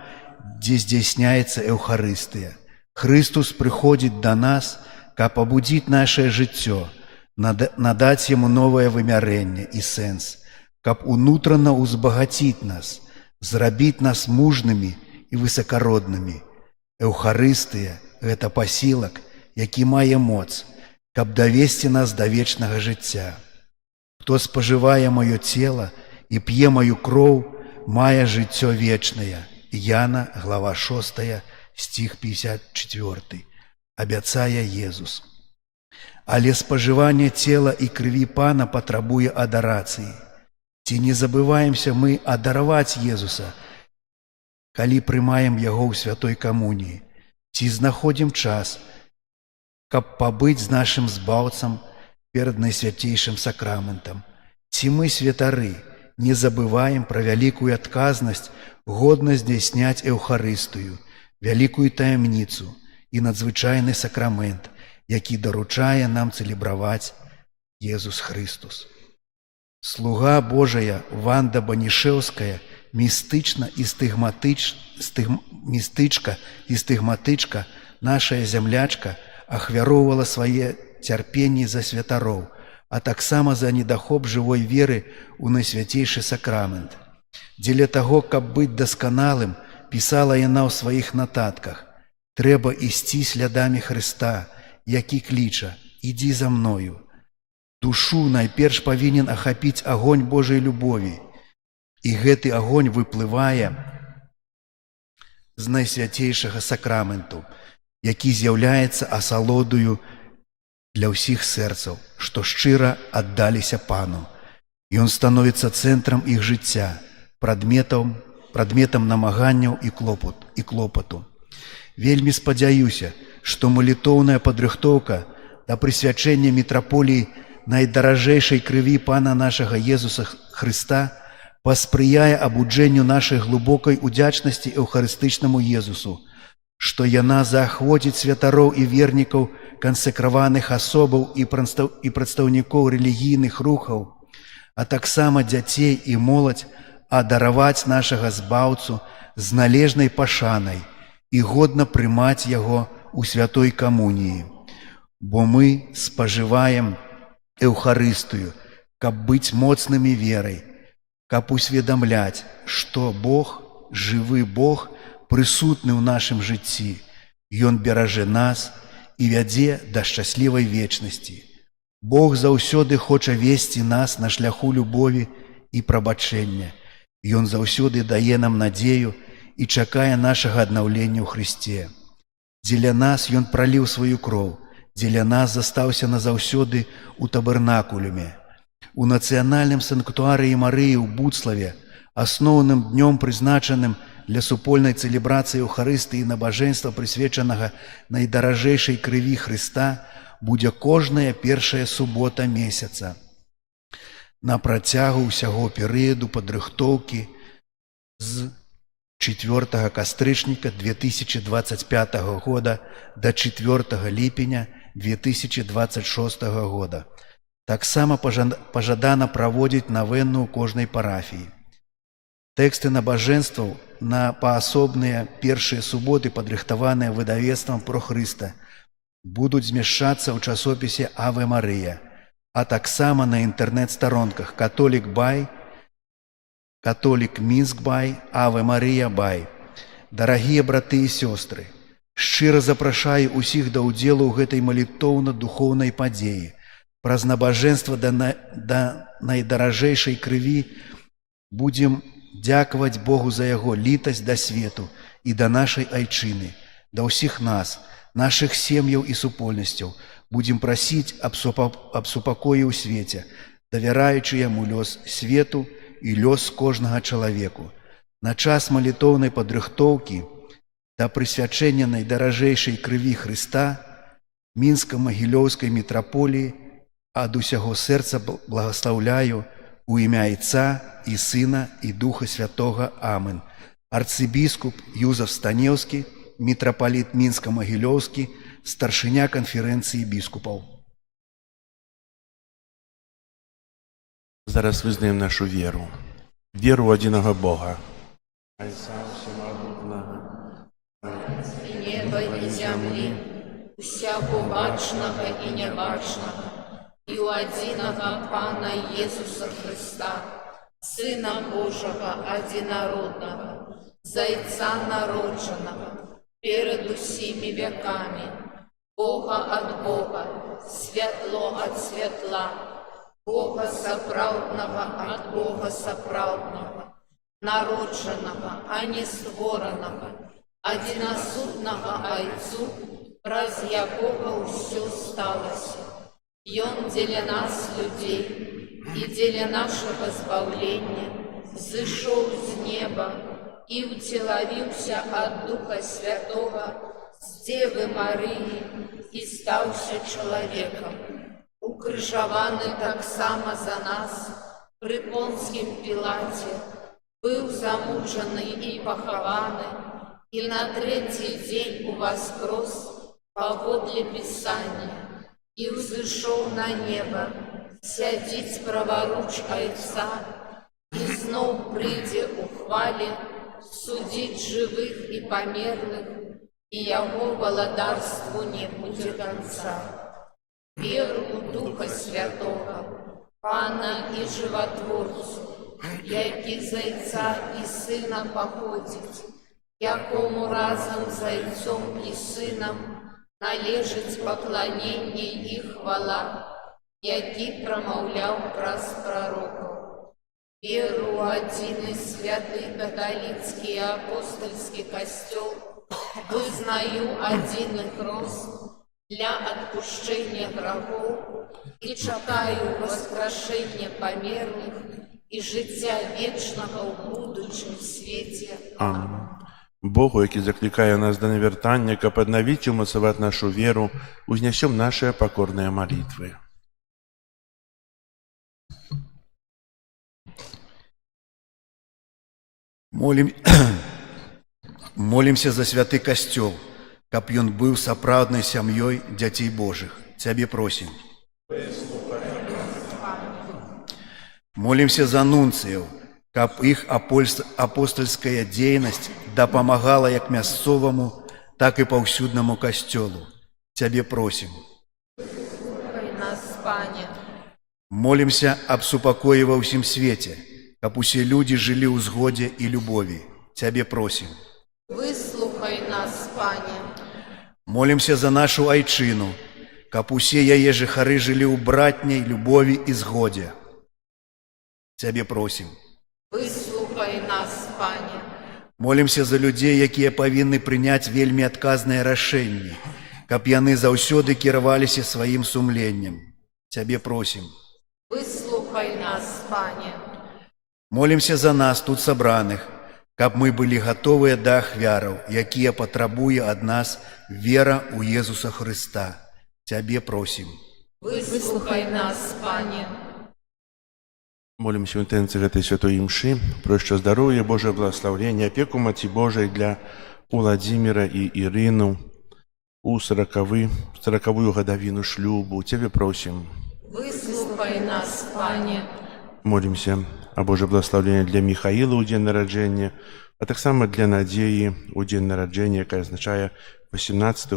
дзе здзяйсняецца Эўхарыстыя. Христус прыходзіць да нас, каб абудзіць нашае жыццё, надаць яму новае вымярэнне і сэнс, каб унутрана ўзбагаціць нас, зрабіць нас мужнымі і высакароднымі. Эўхарыстыя – гэта пасілак, які мае моц, каб давесці нас да вечнага жыцця. Хто спажывае маё цела і п'е маю кроў, мае жыццё вечнае. Яна, глава 6, стих 54. Абяцае Езус. Але спажыванне цела і крыві Пана патрабуе адарацыі. Ці не забываемся мы адараваць Езуса, калі прымаем Яго ў святой камуніі? Ці знаходзім час, каб пабыць з нашым збаўцам перад найсвяцейшым сакраментам? Ці мы, святары, не забываем пра вялікую адказнасць годна здзяйсняць Эўхарыстыю, вялікую таямніцу і надзвычайны сакрамент, які даручае нам цэлебраваць Езус Христус. Слуга Божая Ванда Банішэўская містычка і стыгматычка, нашая зямлячка, ахвяроўвала свае цярпенні за святароў, а таксама за недахоп жывой веры ў найсвяцейшы сакрамент. Дзеля таго, каб быць дасканалым, пісала яна ў сваіх нататках: «Трэба ісці слядамі Хрыста, які кліча: ідзі за мною». Душу найперш павінен ахапіць агонь Божай любові, і гэты агонь выплывае з найсвяцейшага сакраменту, які з'яўляецца асалодаю для ўсіх сэрцаў, што шчыра аддаліся Пану. Ён становіцца цэнтрам іх жыцця, прадметам намаганняў і клопату. Вельмі спадзяюся, што малітоўная падрыхтоўка да прысвячэння мітраполіі найдаражэйшай крыві Пана нашага Езуса Хрыста паспрыяе абуджэнню нашай глыбокай удзячнасці эўхарыстычнаму Езусу, што яна заахвоціць святароў і вернікаў, кансекраваных асобаў і прадстаўнікоў рэлігійных рухаў, а таксама дзяцей і моладзь адараваць нашага збаўцу з належнай пашанай і годна прымаць яго ў святой камуніі. Бо мы спажываем Эўхарыстыю, каб быць моцнымі верай, каб усведамляць, што Бог, жывы Бог, прысутны ў нашым жыцці. Ён беражэ нас і вядзе да шчаслівай вечнасці. Бог заўсёды хоча весці нас на шляху любові і прабачэння. Ён заўсёды дае нам надзею і чакае нашага аднаўлення ў Хрысце. Дзеля нас Ён праліў сваю кроў, дзеля нас застаўся назаўсёды ў табернакулюме. У нацыянальным санктуарыі Марыі ў Буцлаве, асноўным днём, прызначаным для супольнай цэлебрацыі Эўхарыстыі і набажэнства, прысвечанага найдаражэйшай крыві Хрыста, будзе кожная першая субота месяца. На працягу ўсяго перыяду падрыхтоўкі з 4 кастрычніка 2025 года да 4 ліпеня 2026 года. Таксама пажадана праводзіць навенну ў кожнай парафіі. Тэксты набажэнстваў на паасобныя першыя суботы, падрыхтаваныя выдавецтвам «Про Хрыста», будуць змяшчацца ў часопісе «Аве Марыя», а таксама на інтэрнэт-старонках «Католік Бай», «Католік Мінск Бай», «Аве Марія Бай». Дарагія браты і сёстры, шчыра запрашаю усіх да ўдзелу ў гэтай малітоўна-духоўнай падзеі. Праз набажэнства да найдаражэйшай крыві будзем дзякаваць Богу за яго літасць да свету і да нашай айчыны, да ўсіх нас, нашых сем'яў і супольнасцяў. Будзем прасіць аб супакоі ў свеце, давяраючы яму лёс свету і лёс кожнага чалавеку. На час малітоўнай падрыхтоўкі да прысвячэння найдаражэйшай крыві Хрыста Мінска-Магілёўскай мітраполіі ад усяго сэрца благаслаўляю у імя Айца і Сына і Духа Святога. Амэн. Арцыбіскуп Юзаф Станеўскі, мітрапаліт Мінска-Магілёўскі, старшыня канферэнцыі біскупаў. зараз визнаємо нашу віру. Віру в одиного Бога. Отця всемогутнього, І неба, і землі, усяко бачного і небачного, і у одиного Пана Єсуса Христа, Сина Божого одинородного, Зайца народженого, перед усіми веками, Бога от Бога, святло от святла, Бога соправдного от Бога соправдного, народженого, а не створеного, одиносудного Отцу, раз якого все сталося. И Он для нас, людей, и для нашего избавления, зышел з неба и утеловился от Духа Святого с Девы Марии и стався человеком, укрыжованный так само за нас при Понским Пилате, был замученный и похованы, и на третий день воскрес погодле Писания, и взышел на небо, сядить праворуч Отца, и снова прийде у хвале судить живых и померлых, и Его володарству не будет конца. Веру у Духа Святого, Пана и Животворцу, який Зайца и Сына походить, якому разом Зайцом и Сыном належить поклонение и хвала, який промовляв праз пророков. Веру один и святый католицкий и апостольский костел вызнаю один и хрост для отпущения грехов и чекаю воскрешения померлых и життя вічного в будучому світі. Амінь. Богу, який закликає нас до навертання, как подновить и умацевать нашу веру, узнесем наши покорные молитвы. Молимся за святы касцёл, каб ён быў сапраўднай сям'ёй дзяцей Божых. Цябе просім. Молимся за нунцыяў, каб іх апостольская дзейнасць дапамагала як мясцоваму, так і паўсюднаму касцёлу. Цябе просім. Слухай нас, Пане. Молимся аб супакоі ва ўсім свеце, каб усе людзі жылі ў згодзе і любові. Цябе просім. Выслухай нас, Пане. Молимся за нашу айчыну, каб усе яе жыхары жылі ў братняй любові і згодзе. Цябе просім. Выслухай нас, Пане. Молимся за людзей, якія павінны прыняць вельмі адказныя рашэнні, каб яны заўсёды кіраваліся сваім сумленнем. Цябе просім. Выслухай нас, Пане. Молимся за нас, тут сабраных, каб мы былі гатовыя да ахвяраў, якія патрабуе ад нас вера ў Езуса Хрыста. Цябе просім. Выслухай нас, Пане. Молимся в интенции этой святой имши, проще здоровья, Божие благословение, опеку Мати Божией для Владимира и Ирину у 40-ю годовину шлюбу. Тебе просим. Выслухай нас, Пане. Молимся о Божье благословение для Михаила у день народжения, а так само для Надеи у день народжения, яка означає 18-й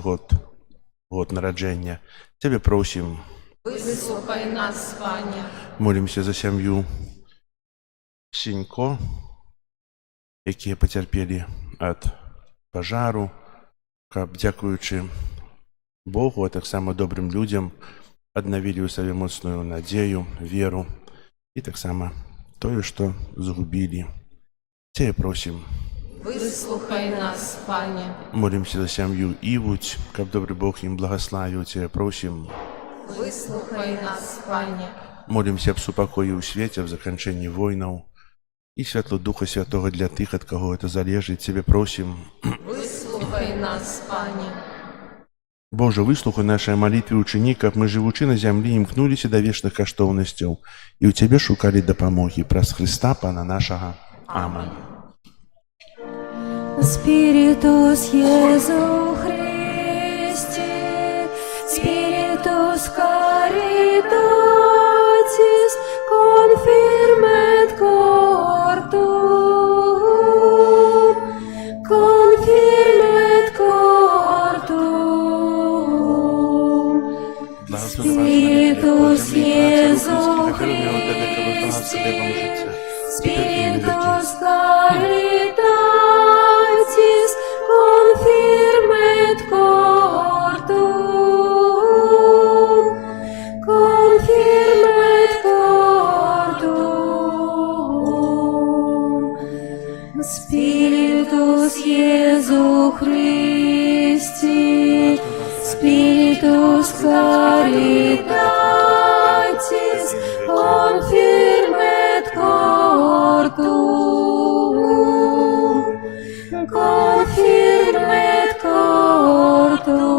год народжения. Тебе просим. Выслухай нас, Пане. Молимся за сям'ю Сінько, які потерпели от пожару, каб, дякуючи Богу, а так само добрым людям, аднавілі ў сабе моцную надзею, веру і так само тое, што згубілі. Цябе просім. Выслухай нас, Пане. Молимся за сям'ю Івуть, каб добрый Бог ім благословіў. Цябе просім. Выслухай нас, Пане. Молимся об супокоі ў свеце, в заканчэнні войнаў і святло Духа Святого для тых, ад каго это залежыць. Цябе просім. Выслухай нас, Пане. Боже, выслухай нашай малітвы, учыні, каб мы, жывучы на зямлі, імкнуліся да вечных каштоўнасцяў і ў Цябе шукалі дапамогі праз Хрыста, Пана нашага. Амінь. Spiritus Iesu Christi, Spiritus Caritatis, confide Накорми от тебе, кого нас хлебом життя. Spiritus caritatis confirmet cortum, confirmet cortum. Spiritus Iesu Christi, Spiritus caritatis confirmet cortum, confirmet cortum.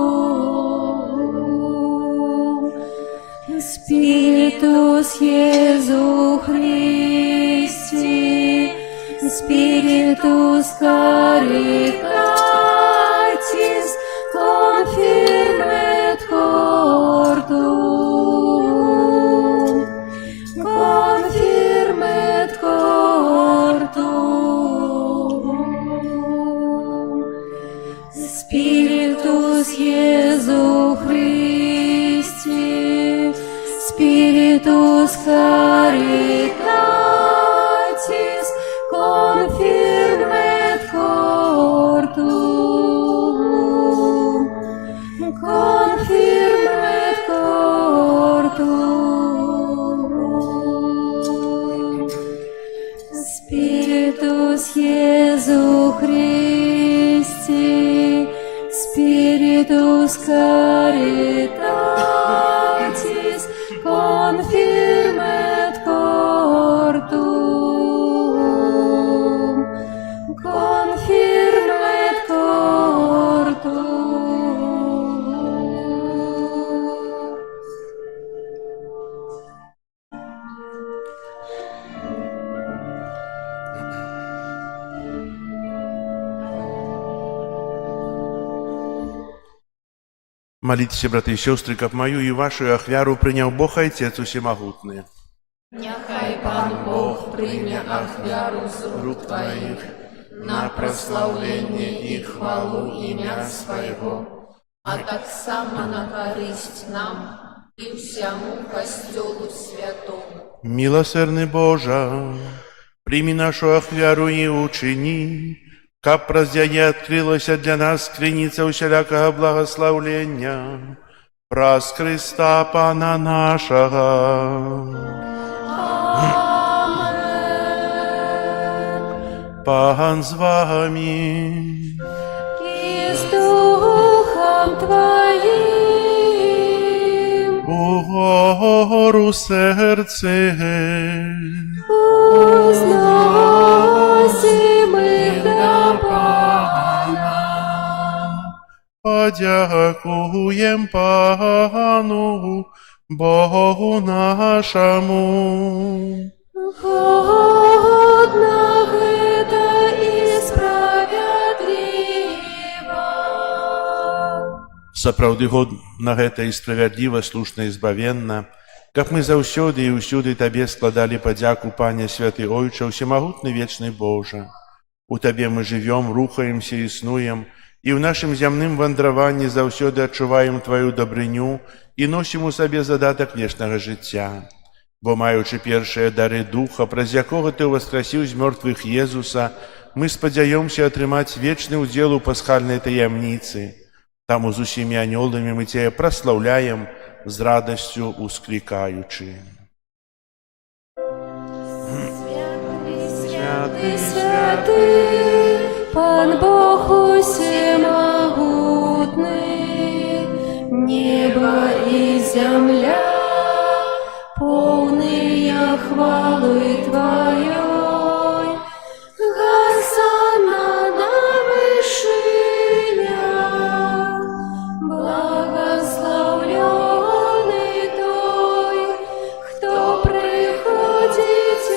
Spiritus Iesu Christi, Spiritus caritatis confirmet cortum, confirmet cortum. Spiritus Iesu Christi, Spiritus caritatis confirmet cortum, confirmet cortum. Spiritus Iesu Christi, Spiritus caritatis confirmet cortum, confirmet cortum. Молитесь, браты и сестры, как мою и вашу ахвяру принял Бог Отец Всемогутный. Няхай Пан Бог прийме ахвяру з рук Твоих на прославление и хвалу ім'я Своего, а так само на користь нам и всему костелу святому. Милосердный Боже, прими нашу ахвяру и учини, как праздяне открылась для нас скриница усялякого благословления, праз Христа Пана нашего. Пан с вами. И с Духом Твоим Угору серце, возносим их до Пана. подякуем Пану, Богу нашему. Годно это и справедливо. Сапраўды годна гэта і справядліва, слушна і збавенна, каб мы заўсёды і ўсюды Табе складалі падзяку, Пане Святы Ойча, Всемагутны вечны Божа. У Табе мы жывём, рухаемся, існуем, і ў нашым зямным вандраванні заўсёды адчуваем Тваю дабрыню і носім у сабе задатак вечнага жыцця. Бо, маючы першыя дары Духа, праз якога Ты ўваскрасіў з мёртвых Езуса, мы спадзяёмся атрымаць вечны ўдзел у пасхальнай таямніцы. Таму з усімі анёламі мы Цябе праслаўляем, з радасцю усклікаючы. Святый, святый, Пан Бог всемогутный, небо и земля, полные хвалы Твоей. Госанна на вышинях, благословленный Той, кто приходит у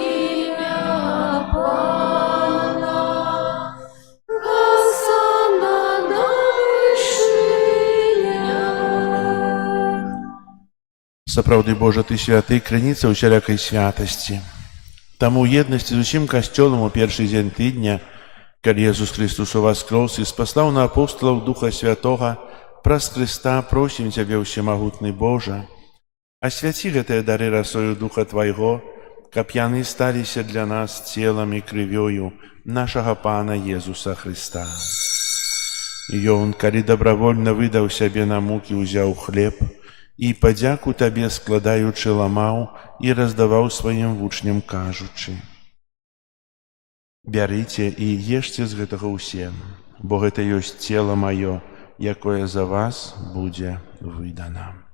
имя Пана. Госанна на вышинях. Сапраўды, Божа, Ты святы, крыніца ўсялякай святасці. Таму ў еднасці з усім касцёлам у першы дзень тыдня, калі Езус Христус уваскрос і спаслаў на апостолаў Духа Святога, праз Христа просім Цябе, Всемагутны Божа, Асвяці гэтыя дары расою Духа Твайго, каб яны сталіся для нас целам і крывёю нашага Пана Езуса Христа. Ён, калі добравольна выдаў сябе на мукі, узяў хлеб і, падзяку Табе складаючы, ламаў і раздаваў сваім вучням, кажучы: «Бярыце і ешце з гэтага ўсе, бо гэта ёсць цела маё, якое за вас будзе выдана».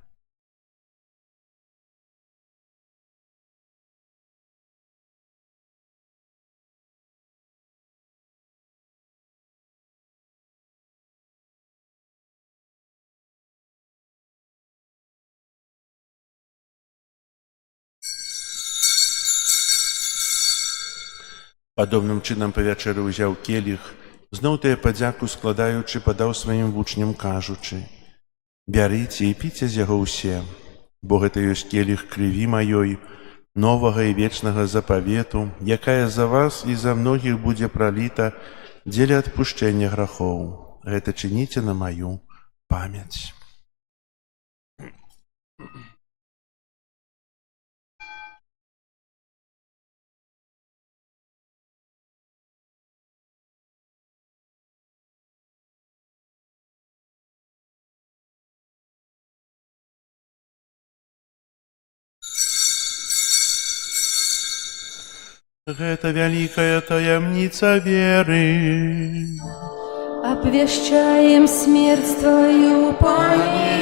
Падобным чынам па вячэры ўзяў келіх, зноў тыя падзяку складаючы, падаў сваім вучням, кажучы: «Бярыце і піце з яго ўсе, бо гэта ёсць келіх крыві маёй, новага і вечнага запавету, якая за вас і за многіх будзе праліта дзеля адпушчэння грахоў. Гэта чыніце на маю памяць». Гэта вялікая таямніца веры. Обвещаем смерть Твою, Пане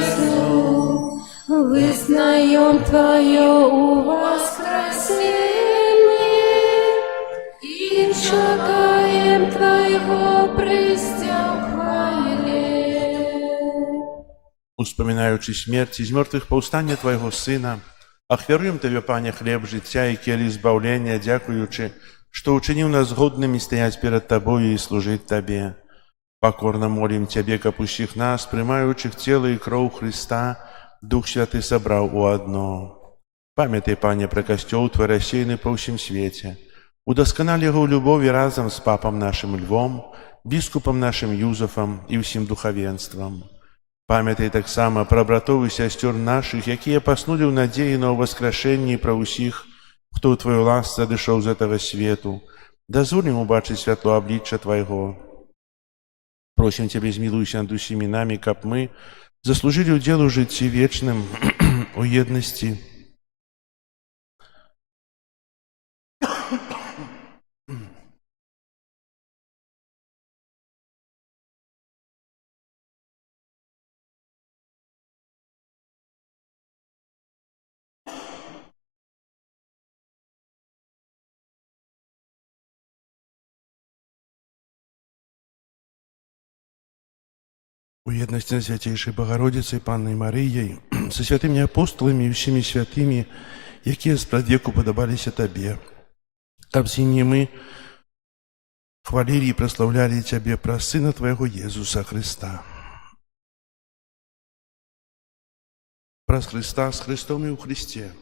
Иисус, вызнаем Твое воскресение и шагаем Твоего престя в хвале. Успамінаючы смерць і з мёртвых паўстання Твайго Сына, ахвяруем Табе, Пане, хлеб жыцця і келіх збаўлення, дзякуючы, што ўчыніў нас годнымі стаяць перад Табою і служыць Табе. Пакорна молім Цябе, каб усіх нас, прымаючых цела і кроў Христа, Дух Святы сабраў у адно. Памятай, Пане, пра касцёл Твой рассеяны па ўсім свеце. Удасканал яго ў любові разам з папам нашым Львом, біскупам нашым Юзафам і ўсім духавенствам. Памятай таксама пра братоў і сясцёр нашых, якія паснулі ў надзеі на ўваскрашэнні, і пра ўсіх, хто ў Твою ласцы адышоў з гэтага свету. Дазволь ім убачыць святло аблічча Твайго. Просім Цябе, змілуйся над усімі намі, каб мы заслужылі ўдзел у жыцці вечным, у еднасці. У еднасці з Свяцейшай Багародзіцай Паннай Марыяй, са святымі апосталамі і ўсімі святымі, якія спрадвеку падабаліся Табе, каб з імі мы хвалілі і праслаўлялі Цябе праз Сына Твайго Езуса Христа. Праз Христа, з Христом і ў Христе.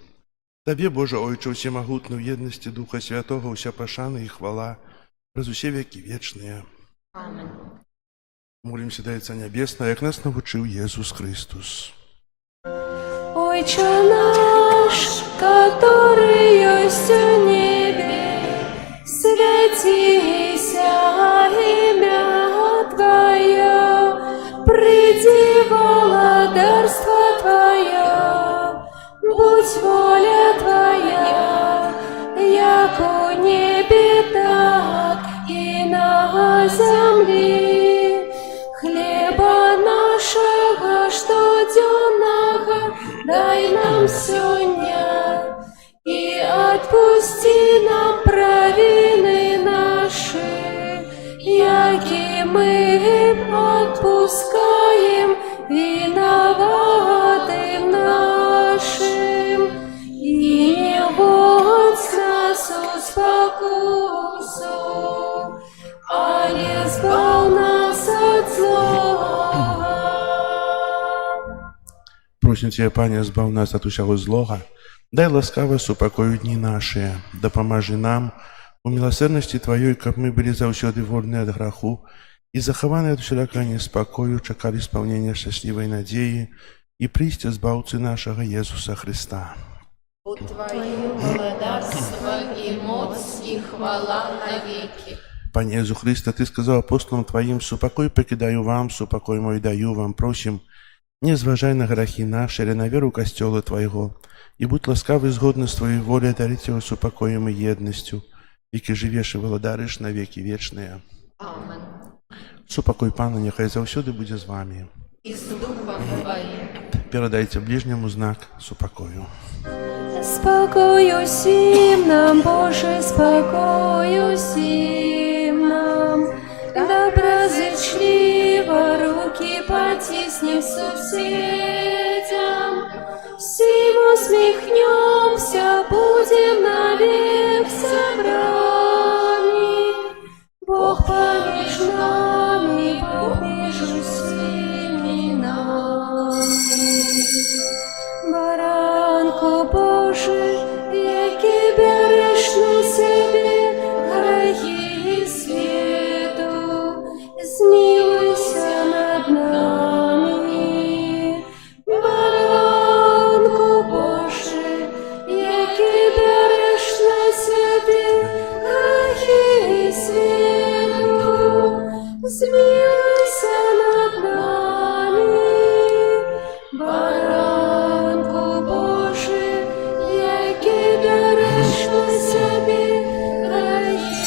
Табе, Божа Ойче ўсемагутны, ў еднасці Духа Святога, уся пашана і хвала праз усе векі вечныя. Аминь. Молимся до Отца Небесного, як нас навучив Єсус Христос. Отче наш, который есть в небе, святися имя Твое, приди владарство Твое, будь воля Твоя, як у небе, так и на земле. Хлеба нашего штоденного дай нам сегодня, и отпусти нам провины наши, яки мы отпускаем виноватым нашим, и не вводь нас в спокусу, а не избавь нас от зла. Просим Тебя, Пане, збав нас от усяго злога, дай ласкаво супокою дні наші, допоможи нам у милосердности Твоей, каб мы были заўсёды вольны от граху и захаваны от усялякага неспокою, чакали исполнения счастливой надеи и присте Збавцы нашего Иисуса Христа. У Твоє владарство и моц и хвала навеки. Пане Иисус Христе, Ты сказал апостолам Твоим: «Супокой покидаю вам, супокой мой даю вам, просим, не зважай на грехи наши, или на веру Костела Твоего, и будь ласкавый згодно с Твоей волей дарить его супокоем и едностью, веки живешь и владариш на веки вечные. Амен. Супокой Пана, нехай завсёды буде з вами. И с Духом Твоим. Передайте ближнему знак супокою. Спокою всім нам, Боже, спокою всім нам. Доброзичливо руки потиснем сусідям. Всім усміхнемся, будем навек собрані. Бог поміж нами, Бог між усіми нами. Баранко Божий, який береш на себе грехи світу, змилуйся над нами. Баранко Божий, який береш на себе грехи світу, змилуйся над нами. Баранко Божий, який береш на себе грехи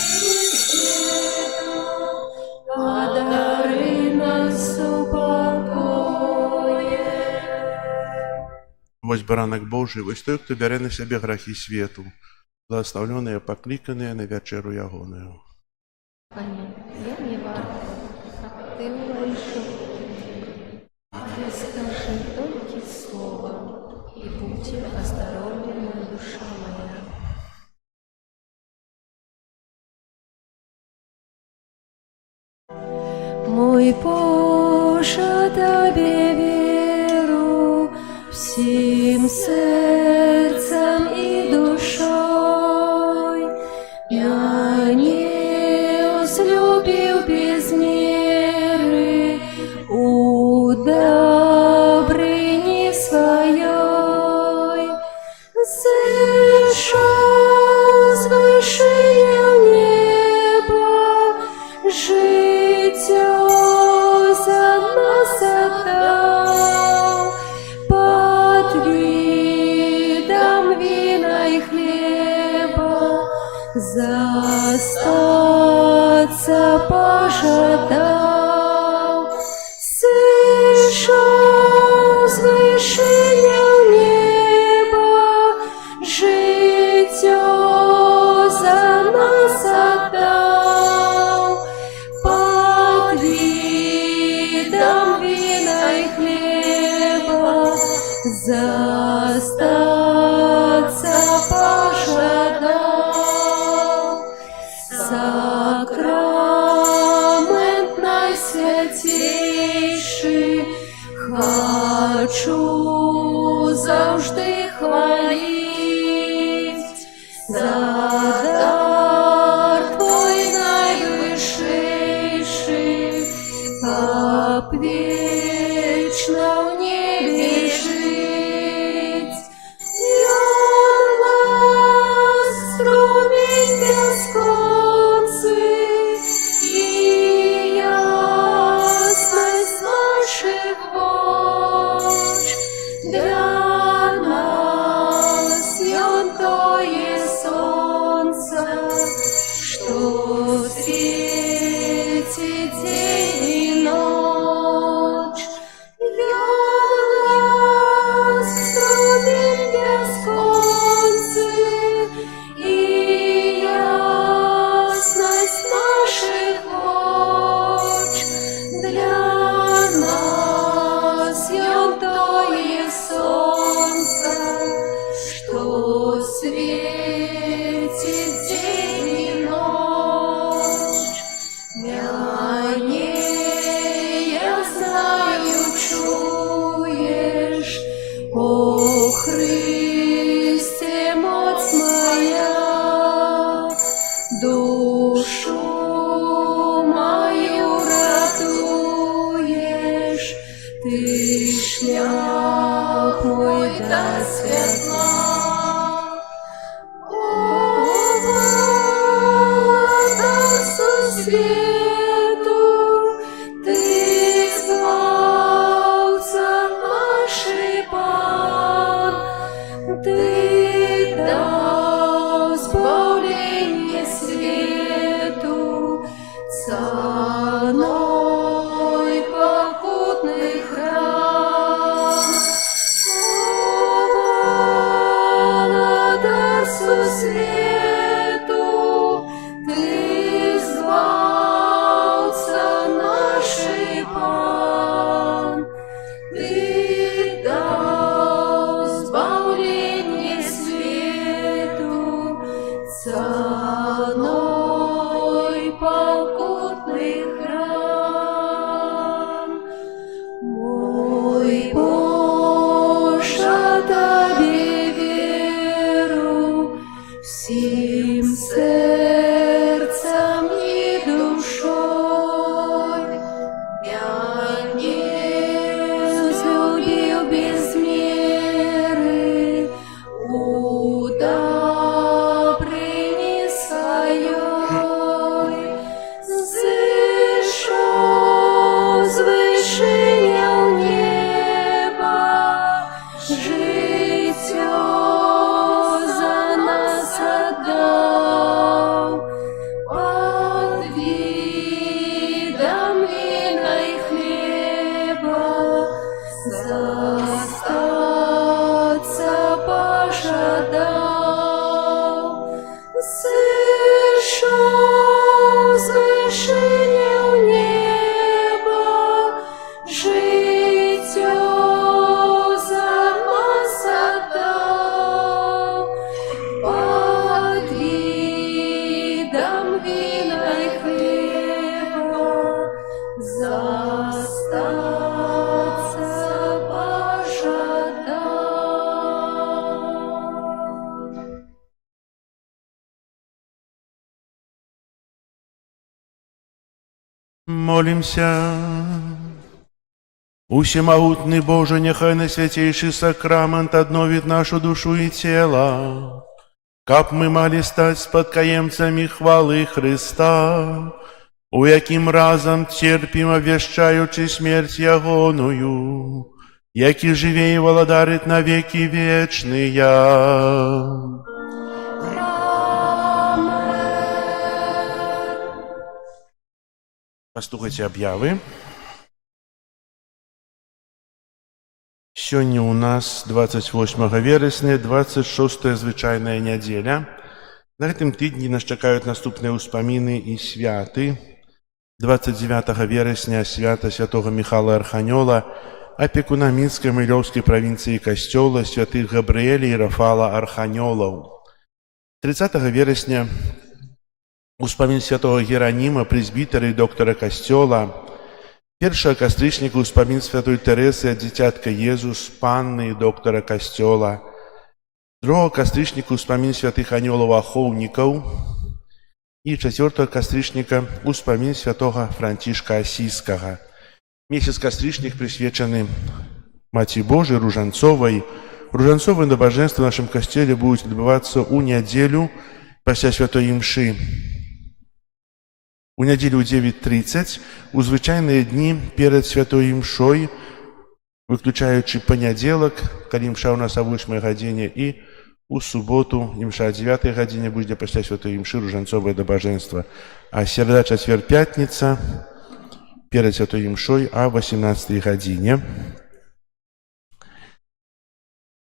світу, одари нас упокоєм. Вось баранок Божий, вось той, хто бере на себе грехи свету, благословленные, покликанные на вечеру ягоную. Пані, я не варта, ти увійшов. Ты скажи только слово, и будь оздоровлена душа моя. Мой Боже, Тебе веру всем сердцем и душой. Я не возлюбил без меры у добрыни своей. Зышел с вышинел неба, житё за нас отдал. Под видом вина и хлеба застаться пожадал. Сышел с вышинел неба, житё за нас отдал. Под видом вина и хлеба застаться пожадал. Сакрамент дал збавление свету, ценой покутный храм. Дарсу свету, ты звался нашей Пан, ты дал збавление свету, ценой покутный храм. Мой Боже, Тебе веру, всем сердцем и душой. Меня возлюбил без меры, удобрени своей. Зышел с вышиня неба, житье за нас отдал. Под видом вина и хлеба застаться пожадал. Сышел с вышиня неба, житье за нас отдал. Под видом вина и хлеба застаться пожадал. Молимся. Усемогутный Боже, нехай на святейший сакрамент одновит нашу душу и тело, каб мы мали стать спадкоємцями хвалы Христа, у яким разом терпим, обвещаючи смерть ягоную, який живе и владарит на веки вечные. Паслухайте аб'явы. Сёння у нас 28 верасня, 26 звычайная нядзеля. На гэтым тыдні нас чакаюць наступныя ўспаміны і святы. 29 верасня свята святого Михала Арханёла, апекуна Мінскай Мілёўскай правінцыі касцёла, святых Габрыэля і Рафала Арханёлаў. 30 верасня успамін святого Гераніма, прэзбітара і доктара касцёла. 1 кастрычніка успамін святой Тэрэсы, дзіцятка Езус, панны і доктара касцёла. 2 кастрычніка успамін святых анёлаў ахоўнікаў. І 4 кастрычніка успамін святога Францішка Асійскага. Месяц кастрычнік прысвечаны Маці Божай Ружанцовай. Ружанцовае набажэнства ў нашым касцеле будуць адбывацца ў нядзелю пасля святой імшы. У нядзелю ў 9:30, у звычайныя дні перад святой імшой, выключаючы панядзелак, калі імша ў нас о 8 гадзіне, і у суботу імша о 9 гадзіне будзе пасля святой імшы ружанцовае набажэнства. А середа, чацвер, пятніца перад святой імшой о 18 гадзіне.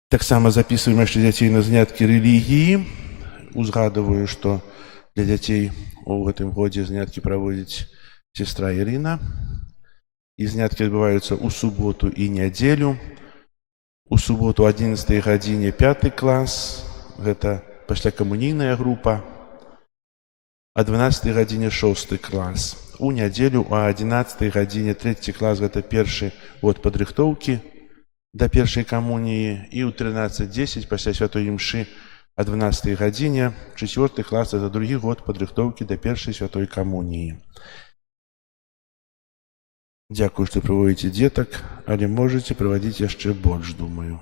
Таксама записываем яшчэ дзяцей на заняткі рэлігіі. Узгадываю, што для дзяцей у гэтым годзе заняткі праводзіць сестра Ірына. І заняткі адбываюцца ў суботу і нядзелю. У суботу о 11 гадзіне 5 клас, гэта паслякамунійная група. О 12 гадзіне 6 клас. У нядзелю о 11 гадзіне 3 клас, гэта першы год падрыхтоўкі да першай камуніі. І ў 13:10 пасля святой імшы о 12 гадзіне 4 клас, это другі год падрыхтоўкі да першай святой камуніі. Дзякую, што прыводзіце дзетак, але можаце праводзіць яшчэ больш, думаю.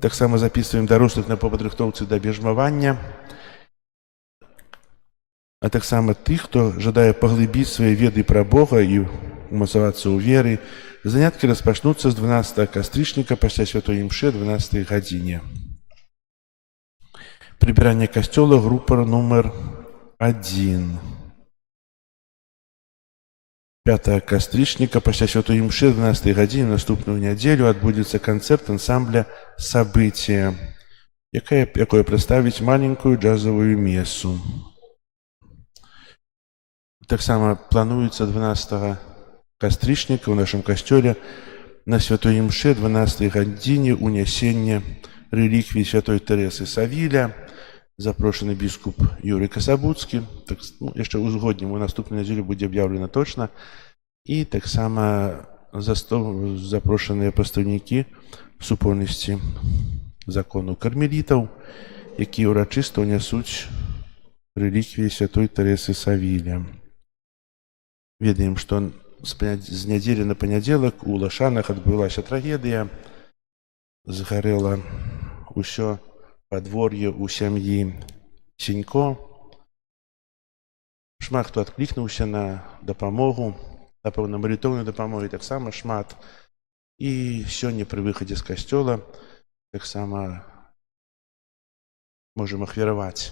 Таксама записываем дарослых на падрыхтоўцы да бежмавання, а таксама тых, хто жадае паглыбіць свае веды пра Бога і умацавацца ў веры, Заняткі распачнуцца з 12 кастрычніка пасля святой імшы о 12 гадзіне. Прыбіранне касцёла, група нумар 1. 5 кастрычніка пасля святой імшы о 12 гадзіне наступную нядзелю адбудзецца канцэрт ансамбля «Сабытие», якое прадставіць маленькую джазавую месу. Таксама плануецца 12 кастрычніка ў нашым касцёле на святой імшы о 12 гадзіне унясенне рэліквіі святой Тэрэсы Савіля, запрошаны біскуп Юрый Касабуцкі. Яшчэ ўзгоднім у наступную нядзелю будзе аб'яўлена точна. І таксама запрошаныя пастаўнікі супольнасці закону кармелітаў, якія ўрачыста ўнясуць рэліквіі святой Тэрэсы Савіля. Ведаем, што з нядзелі на панядзелак у Лашанах адбылася трагедыя. Згарэла ўсё падвор'е ў сям'і Сенько. Шмат хто адклікнуўся на дапамогу, напэўна, малітоўнай дапамогі таксама шмат. І сёння пры выхадзе з касцёла таксама можам ахвяраваць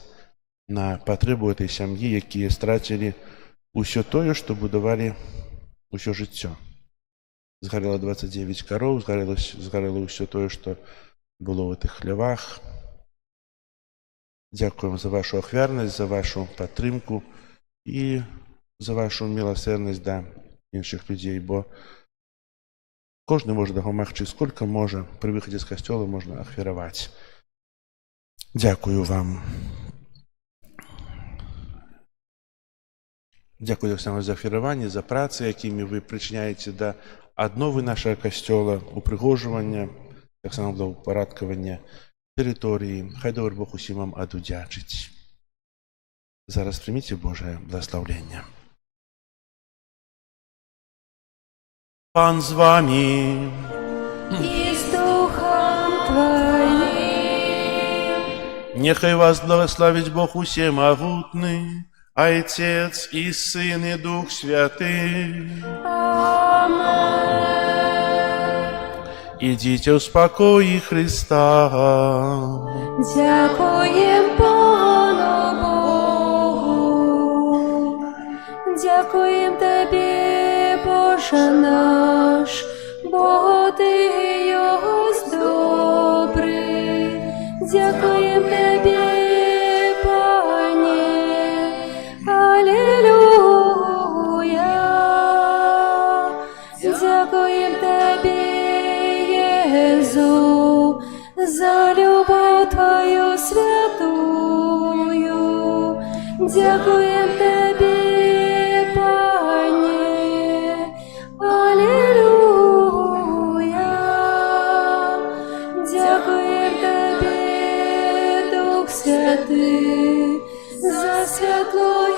на патрэбу этой сям'і, якія страцілі ўсё тое, што будавалі ўсё жыццё. Згарэла 29 кароў, згарэла ўсё тое, што было ў гэтых хлявах. Дзякуем за вашу ахвярнасць, за вашу падтрымку і за вашу міласэрнасць да іншых людзей, бо кожны можа дапамагчы сколькі можа, пры выхадзе з касцёла можна ахвяраваць. Дзякую вам. Дзякую таксама за ахвяраванне, за працы, якімі вы прычыняеце да адновы нашага касцёла, упрыгожвання, таксама да ўпарадкавання тэрыторыі. Хай добры Бог усім вам адудзячыць. Зараз прыміце Божае благаслаўленне. Пан з вамі. И с Духом Твоим. Нехай вас благословить Бог усемогутный, Отец и Сын и Дух Святый. Амен. Идите в спокое Христа. Дякуєм Пану Богу. Дякуєм Тобі, Боже наш, бо Ти єсть добрий. Дякуєм Тобі, Пане. Алілуя. Дякуєм Тобі, Єзу, за любов Твою святую. Дякуєм Тобі, Пане. Алілуя. Дякуєм Тобі, Дух Святий, за святло